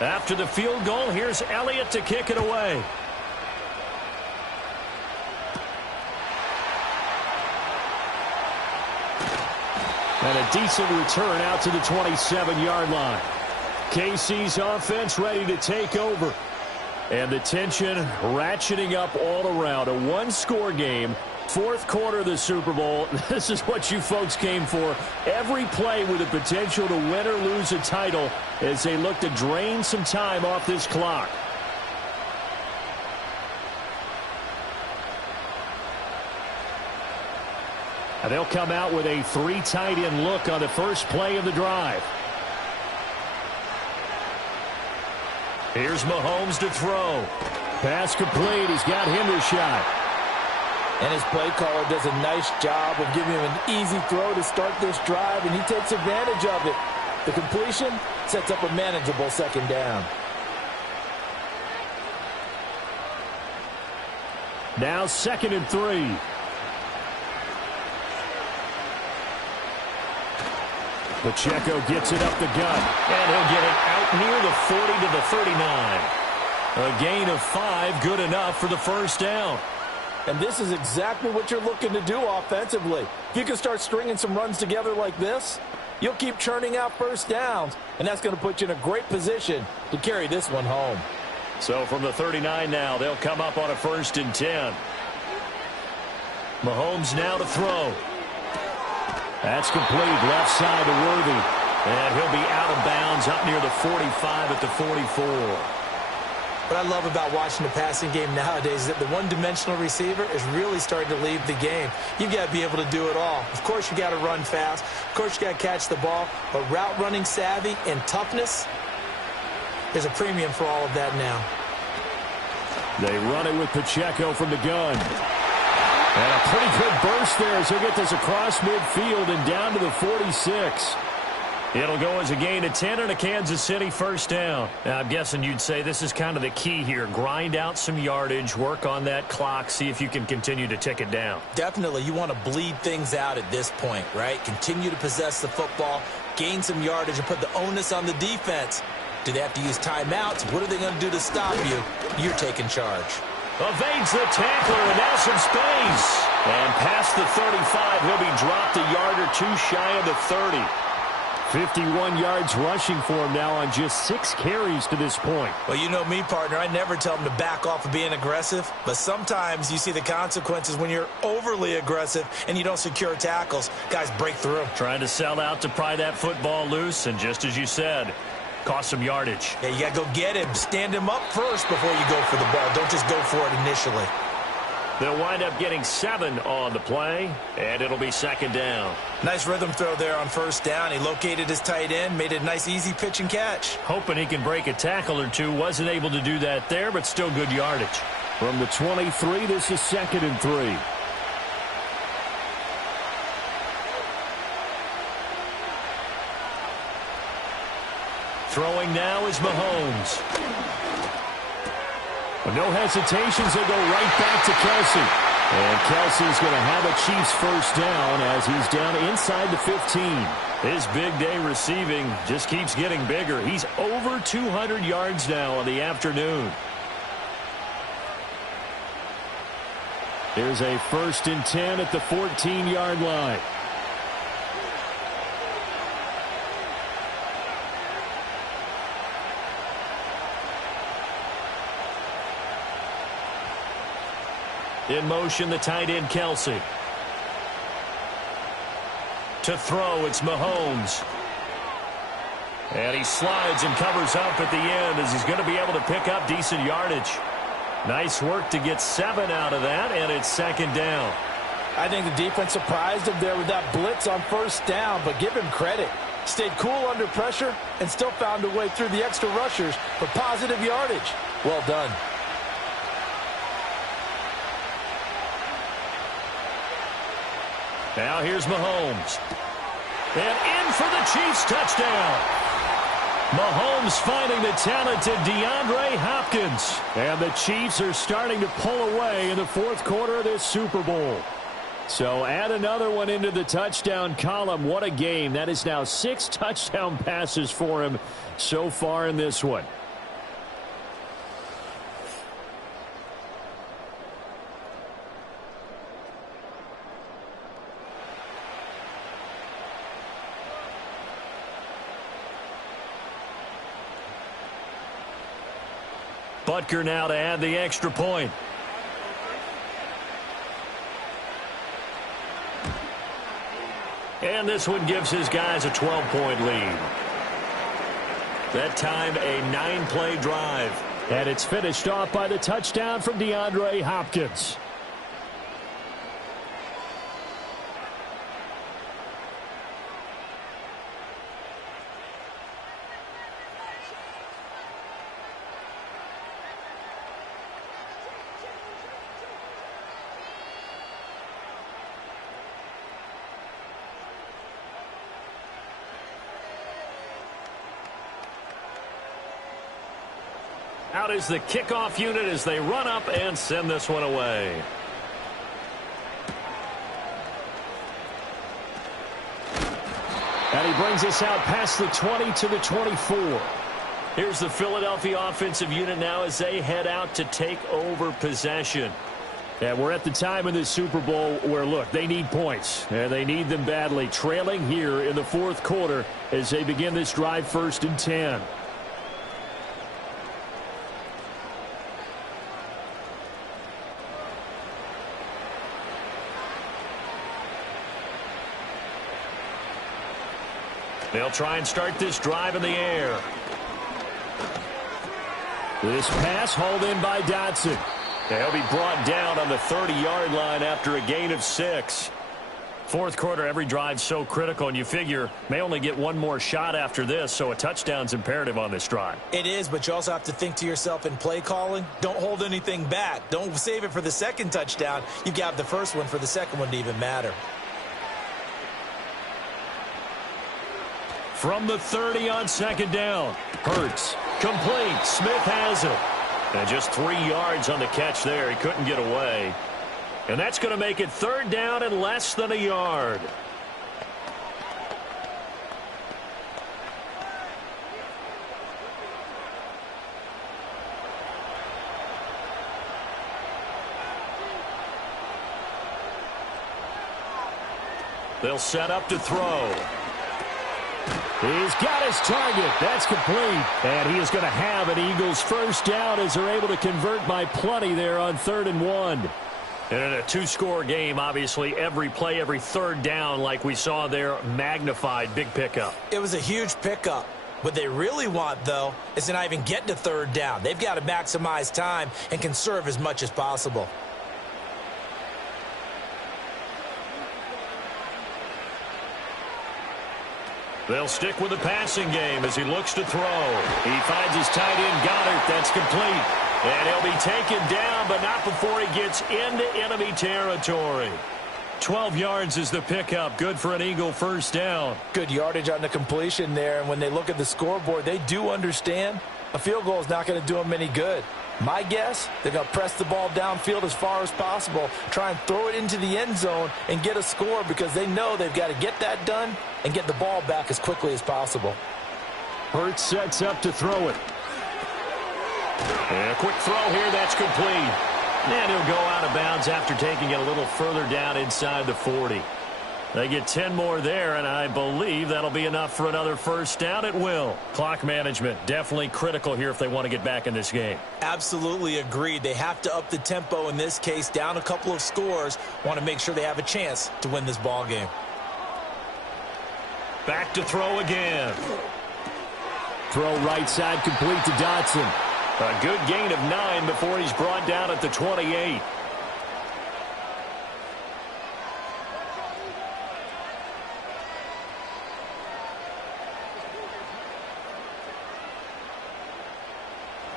After the field goal, here's Elliott to kick it away. And a decent return out to the 27-yard line. KC's offense ready to take over. And the tension ratcheting up all around. A one-score game. 4th quarter of the Super Bowl. This is what you folks came for. Every play with the potential to win or lose a title as they look to drain some time off this clock. And they'll come out with a 3 tight end look on the first play of the drive. Here's Mahomes to throw. Pass complete. He's got Hendershot. And his play caller does a nice job of giving him an easy throw to start this drive, and he takes advantage of it. The completion sets up a manageable 2nd down. Now 2nd and 3. Pacheco gets it up the gut. And he'll get it out near the 40 to the 39. A gain of 5, good enough for the first down. And this is exactly what you're looking to do offensively. If you can start stringing some runs together like this, you'll keep churning out first downs, and that's going to put you in a great position to carry this one home. So from the 39 now, they'll come up on a 1st and 10. Mahomes now to throw. That's complete, left side to Worthy. And he'll be out of bounds up near the 45 at the 44. What I love about watching the passing game nowadays is that the one-dimensional receiver is really starting to lead the game. You've got to be able to do it all. Of course, you got to run fast. Of course, you got to catch the ball. But route running savvy and toughness, there's a premium for all of that now. They run it with Pacheco from the gun. And a pretty good burst there as he'll get this across midfield and down to the 46. It'll go as a gain of 10 and a Kansas City 1st down. Now, I'm guessing you'd say this is kind of the key here. Grind out some yardage, work on that clock, see if you can continue to tick it down. Definitely. You want to bleed things out at this point, right? Continue to possess the football, gain some yardage, and put the onus on the defense. Do they have to use timeouts? What are they going to do to stop you? You're taking charge. Evades the tackler, and now some space. And past the 35, he'll be dropped a yard or two shy of the 30. 51 yards rushing for him now on just 6 carries to this point. Well, you know me, partner. I never tell them to back off of being aggressive. But sometimes you see the consequences when you're overly aggressive and you don't secure tackles. Guys break through. Trying to sell out to pry that football loose, and just as you said, cost some yardage. Yeah, you got to go get him. Stand him up first before you go for the ball. Don't just go for it initially. They'll wind up getting 7 on the play, and it'll be 2nd down. Nice rhythm throw there on 1st down. He located his tight end, made a nice, easy pitch and catch. Hoping he can break a tackle or two. Wasn't able to do that there, but still good yardage. From the 23, this is 2nd and 3. Throwing now is Mahomes. No hesitations, they go right back to Kelsey. And Kelsey's going to have a Chiefs 1st down as he's down inside the 15. His big day receiving just keeps getting bigger. He's over 200 yards now on the afternoon. There's a 1st and 10 at the 14-yard line. In motion, the tight end, Kelsey. To throw, it's Mahomes. And he slides and covers up at the end as he's going to be able to pick up decent yardage. Nice work to get 7 out of that, and it's 2nd down. I think the defense surprised him there with that blitz on 1st down, but give him credit. Stayed cool under pressure and still found a way through the extra rushers for positive yardage. Well done. Now here's Mahomes. And in for the Chiefs touchdown. Mahomes finding the talented DeAndre Hopkins. And the Chiefs are starting to pull away in the 4th quarter of this Super Bowl. So add another one into the touchdown column. What a game. That is now 6 touchdown passes for him so far in this one. Butker now to add the extra point. And this one gives his guys a 12-point lead. That time a 9-play drive. And it's finished off by the touchdown from DeAndre Hopkins. Out is the kickoff unit as they run up and send this one away. And he brings us out past the 20 to the 24. Here's the Philadelphia offensive unit now as they head out to take over possession. And we're at the time in this Super Bowl where, look, they need points. And they need them badly. Trailing here in the fourth quarter as they begin this drive 1st and 10. They'll try and start this drive in the air. This pass hauled in by Dotson. He'll be brought down on the 30-yard line after a gain of 6. Fourth quarter, every drive's so critical, and you figure may only get one more shot after this, so a touchdown's imperative on this drive. It is, but you also have to think to yourself in play calling, don't hold anything back. Don't save it for the second touchdown. You got the first one for the second one to even matter. From the 30 on 2nd down. Hurts. Complete. Smith has it. And just 3 yards on the catch there. He couldn't get away. And that's going to make it 3rd down and less than a yard. They'll set up to throw. He's got his target. That's complete. And he is going to have an Eagles first down as they're able to convert by plenty there on 3rd and 1. And in a 2-score game, obviously, every play, every 3rd down, like we saw there, magnified. Big pickup. It was a huge pickup. What they really want, though, is to not even get to 3rd down. They've got to maximize time and conserve as much as possible. They'll stick with the passing game as he looks to throw. He finds his tight end, Goddard. That's complete. And he'll be taken down, but not before he gets into enemy territory. 12 yards is the pickup. Good for an Eagle first down. Good yardage on the completion there. And when they look at the scoreboard, they do understand a field goal is not going to do them any good. My guess, they're going to press the ball downfield as far as possible, try and throw it into the end zone and get a score because they know they've got to get that done and get the ball back as quickly as possible. Hurts sets up to throw it. And a quick throw here, that's complete. And he'll go out of bounds after taking it a little further down inside the 40. They get 10 more there, and I believe that'll be enough for another first down. It will. Clock management definitely critical here if they want to get back in this game. Absolutely agreed. They have to up the tempo in this case, down a couple of scores. Want to make sure they have a chance to win this ball game. Back to throw again. Throw right side complete to Dotson. A good gain of 9 before he's brought down at the 28.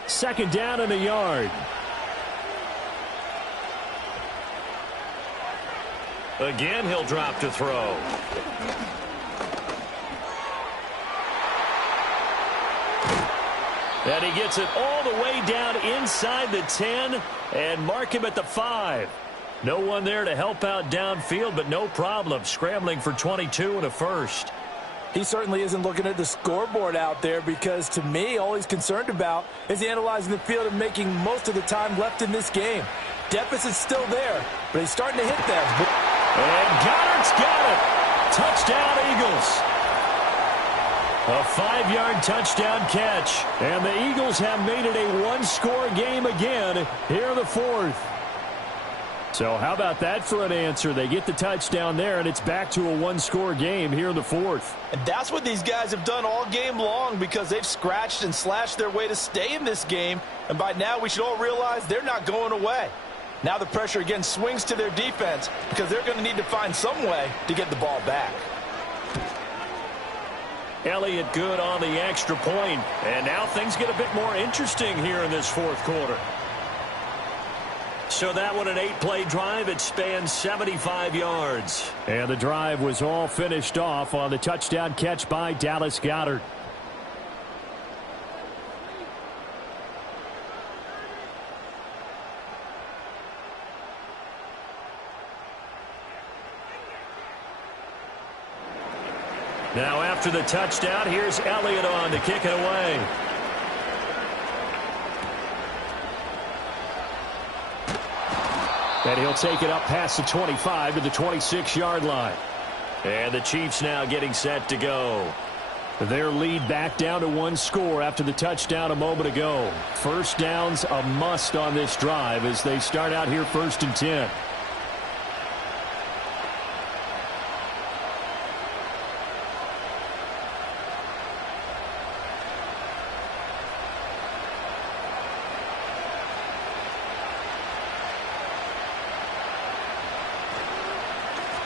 Second down and a yard. Again, he'll drop to throw. And he gets it all the way down inside the 10 and mark him at the 5. No one there to help out downfield, but no problem. Scrambling for 22 and a first. He certainly isn't looking at the scoreboard out there because, to me, all he's concerned about is analyzing the field and making most of the time left in this game. Deficit's still there, but he's starting to hit that. And Goddard's got it. Touchdown, Eagles. A 5-yard touchdown catch. And the Eagles have made it a one-score game again here in the fourth. So how about that for an answer? They get the touchdown there, and it's back to a one-score game here in the fourth. And that's what these guys have done all game long because they've scratched and slashed their way to stay in this game. And by now, we should all realize they're not going away. Now the pressure again swings to their defense because they're going to need to find some way to get the ball back. Elliott good on the extra point. And now things get a bit more interesting here in this fourth quarter. So that one, an 8-play drive. It spans 75 yards. And the drive was all finished off on the touchdown catch by Dallas Goedert. Now after the touchdown, here's Elliott on to kick it away. And he'll take it up past the 25 to the 26-yard line. And the Chiefs now getting set to go. Their lead back down to one score after the touchdown a moment ago. First down's a must on this drive as they start out here 1st and 10.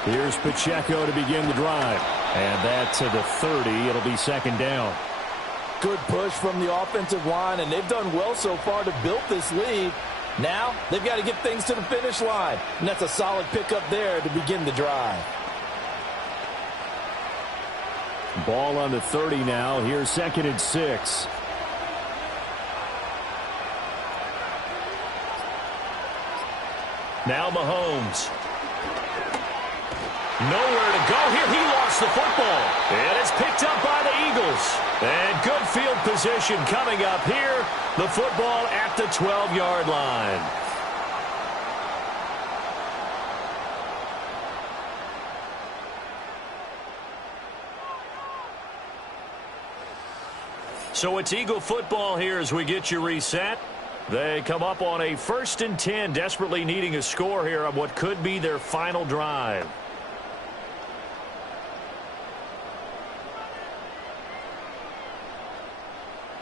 Here's Pacheco to begin the drive. And that to the 30. It'll be 2nd down. Good push from the offensive line, and they've done well so far to build this lead. Now, they've got to get things to the finish line. And that's a solid pickup there to begin the drive. Ball on the 30 now. Here's 2nd and 6. Now Mahomes. Nowhere to go here. He lost the football. And it's picked up by the Eagles. And good field position coming up here. The football at the 12-yard line. So it's Eagle football here as we get you reset. They come up on a 1st and 10, desperately needing a score here on what could be their final drive.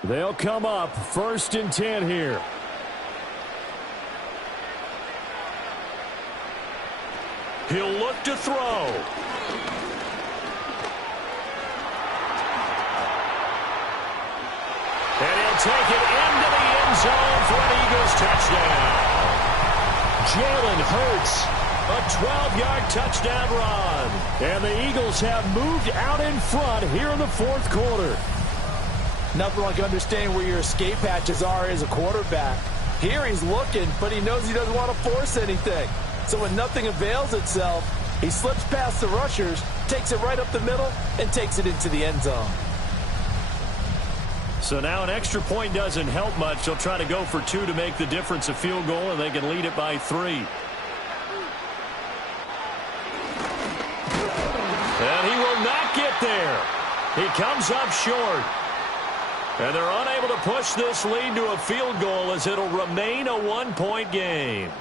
They'll come up 1st and 10 here. He'll look to throw. And he'll take it into the end zone for an Eagles touchdown. Jalen Hurts. A 12-yard touchdown run. And the Eagles have moved out in front here in the 4th quarter. Nothing like understanding where your escape hatches are as a quarterback. Here he's looking, but he knows he doesn't want to force anything. So when nothing avails itself, he slips past the rushers, takes it right up the middle, and takes it into the end zone. So now an extra point doesn't help much. They'll try to go for 2 to make the difference a field goal, and they can lead it by 3. And he will not get there. He comes up short. And they're unable to push this lead to a field goal as it'll remain a 1-point game.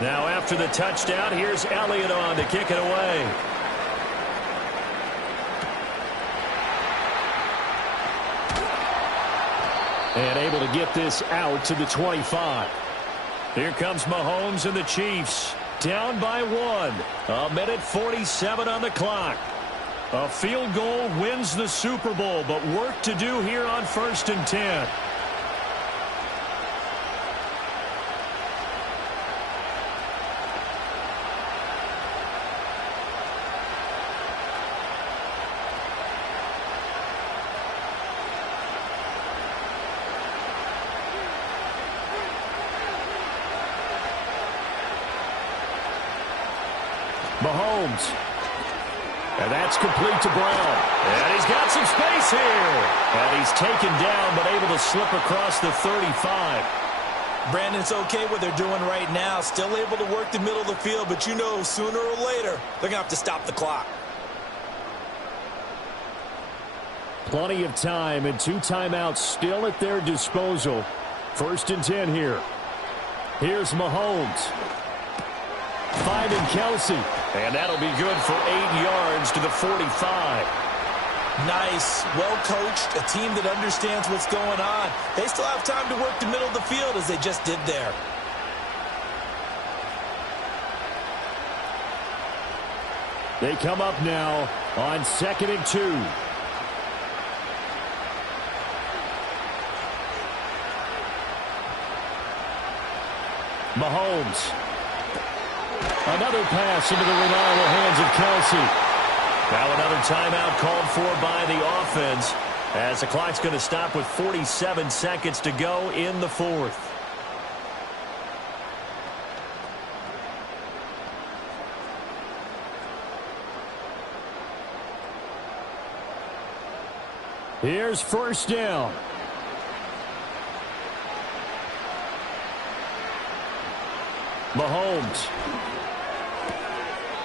Now after the touchdown, here's Elliott on to kick it away. And able to get this out to the 25. Here comes Mahomes and the Chiefs. Down by 1. 1:47 on the clock. A field goal wins the Super Bowl, but work to do here on 1st and 10. Mahomes. And that's complete to Brown. And he's got some space here. And he's taken down, but able to slip across the 35. Brandon, it's okay what they're doing right now. Still able to work the middle of the field, but you know sooner or later they're going to have to stop the clock. Plenty of time and 2 timeouts still at their disposal. 1st and 10 here. Here's Mahomes. Finding Kelsey. And that'll be good for 8 yards to the 45. Nice, well coached, a team that understands what's going on. They still have time to work the middle of the field as they just did there. They come up now on 2nd and 2. Mahomes. Another pass into the reliable hands of Kelsey. Now another timeout called for by the offense as the clock's going to stop with 47 seconds to go in the fourth. Here's first down. Mahomes.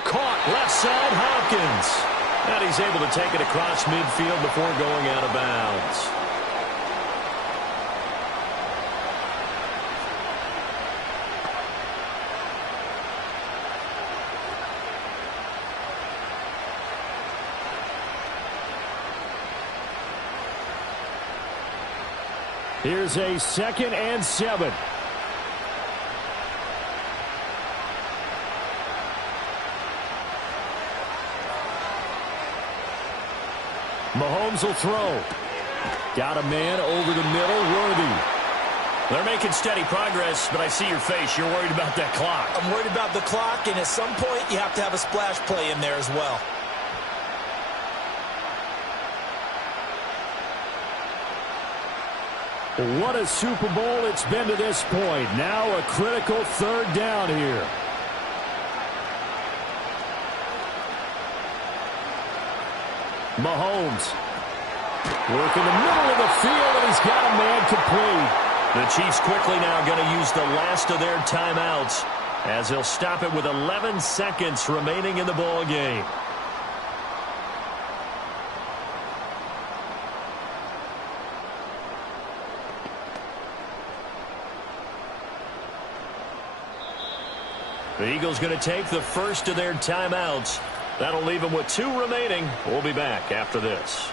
Caught left side Hopkins. And he's able to take it across midfield before going out of bounds. Here's a 2nd and 7. Mahomes will throw. Got a man over the middle, Worthy. They're making steady progress, but I see your face. You're worried about that clock. I'm worried about the clock, and at some point, you have to have a splash play in there as well. What a Super Bowl it's been to this point. Now a critical 3rd down here. Mahomes. Work in the middle of the field, and he's got a man complete. The Chiefs quickly now going to use the last of their timeouts as they'll stop it with 11 seconds remaining in the ball game. The Eagles going to take the first of their timeouts. That'll leave them with 2 remaining. We'll be back after this.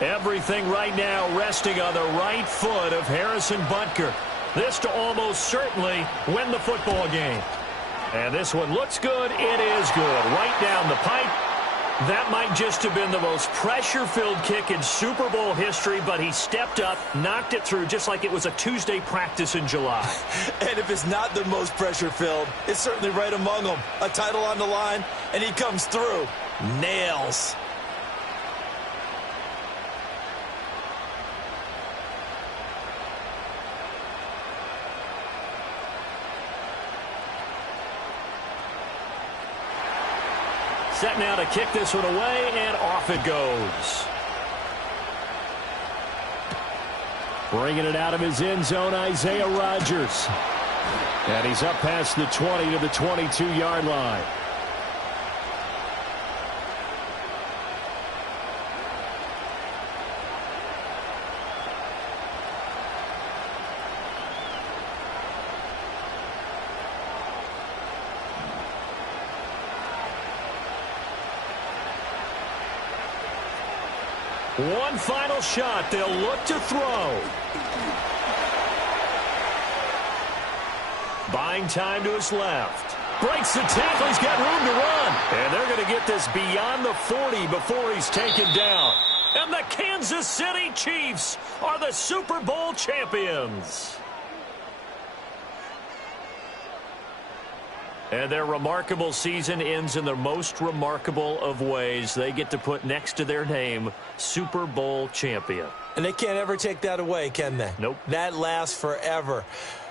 Everything right now resting on the right foot of Harrison Butker. This to almost certainly win the football game. And this one looks good. It is good. Right down the pipe. That might just have been the most pressure-filled kick in Super Bowl history, but he stepped up, knocked it through just like it was a Tuesday practice in July. And if it's not the most pressure-filled, it's certainly right among them. A title on the line, and he comes through. Nails. Set now to kick this one away, and off it goes. Bringing it out of his end zone, Isaiah Rodgers. And he's up past the 20 to the 22-yard line. One final shot. They'll look to throw. Buying time to his left. Breaks the tackle. He's got room to run. And they're going to get this beyond the 40 before he's taken down. And the Kansas City Chiefs are the Super Bowl champions. And their remarkable season ends in the most remarkable of ways. They get to put next to their name, Super Bowl champion. And they can't ever take that away, can they? Nope. That lasts forever.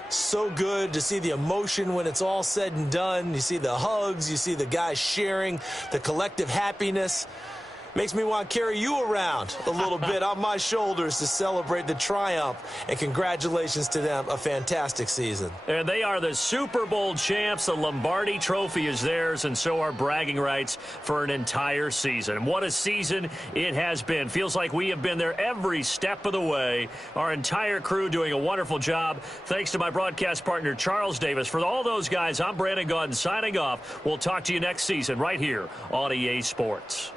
So good to see the emotion when it's all said and done. You see the hugs. You see the guys sharing, the collective happiness. Makes me want to carry you around a little bit on my shoulders to celebrate the triumph. And congratulations to them. A fantastic season. And they are the Super Bowl champs. The Lombardi Trophy is theirs, and so are bragging rights for an entire season. What a season it has been. Feels like we have been there every step of the way. Our entire crew doing a wonderful job. Thanks to my broadcast partner, Charles Davis. For all those guys, I'm Brandon Gaudin signing off. We'll talk to you next season right here on EA Sports.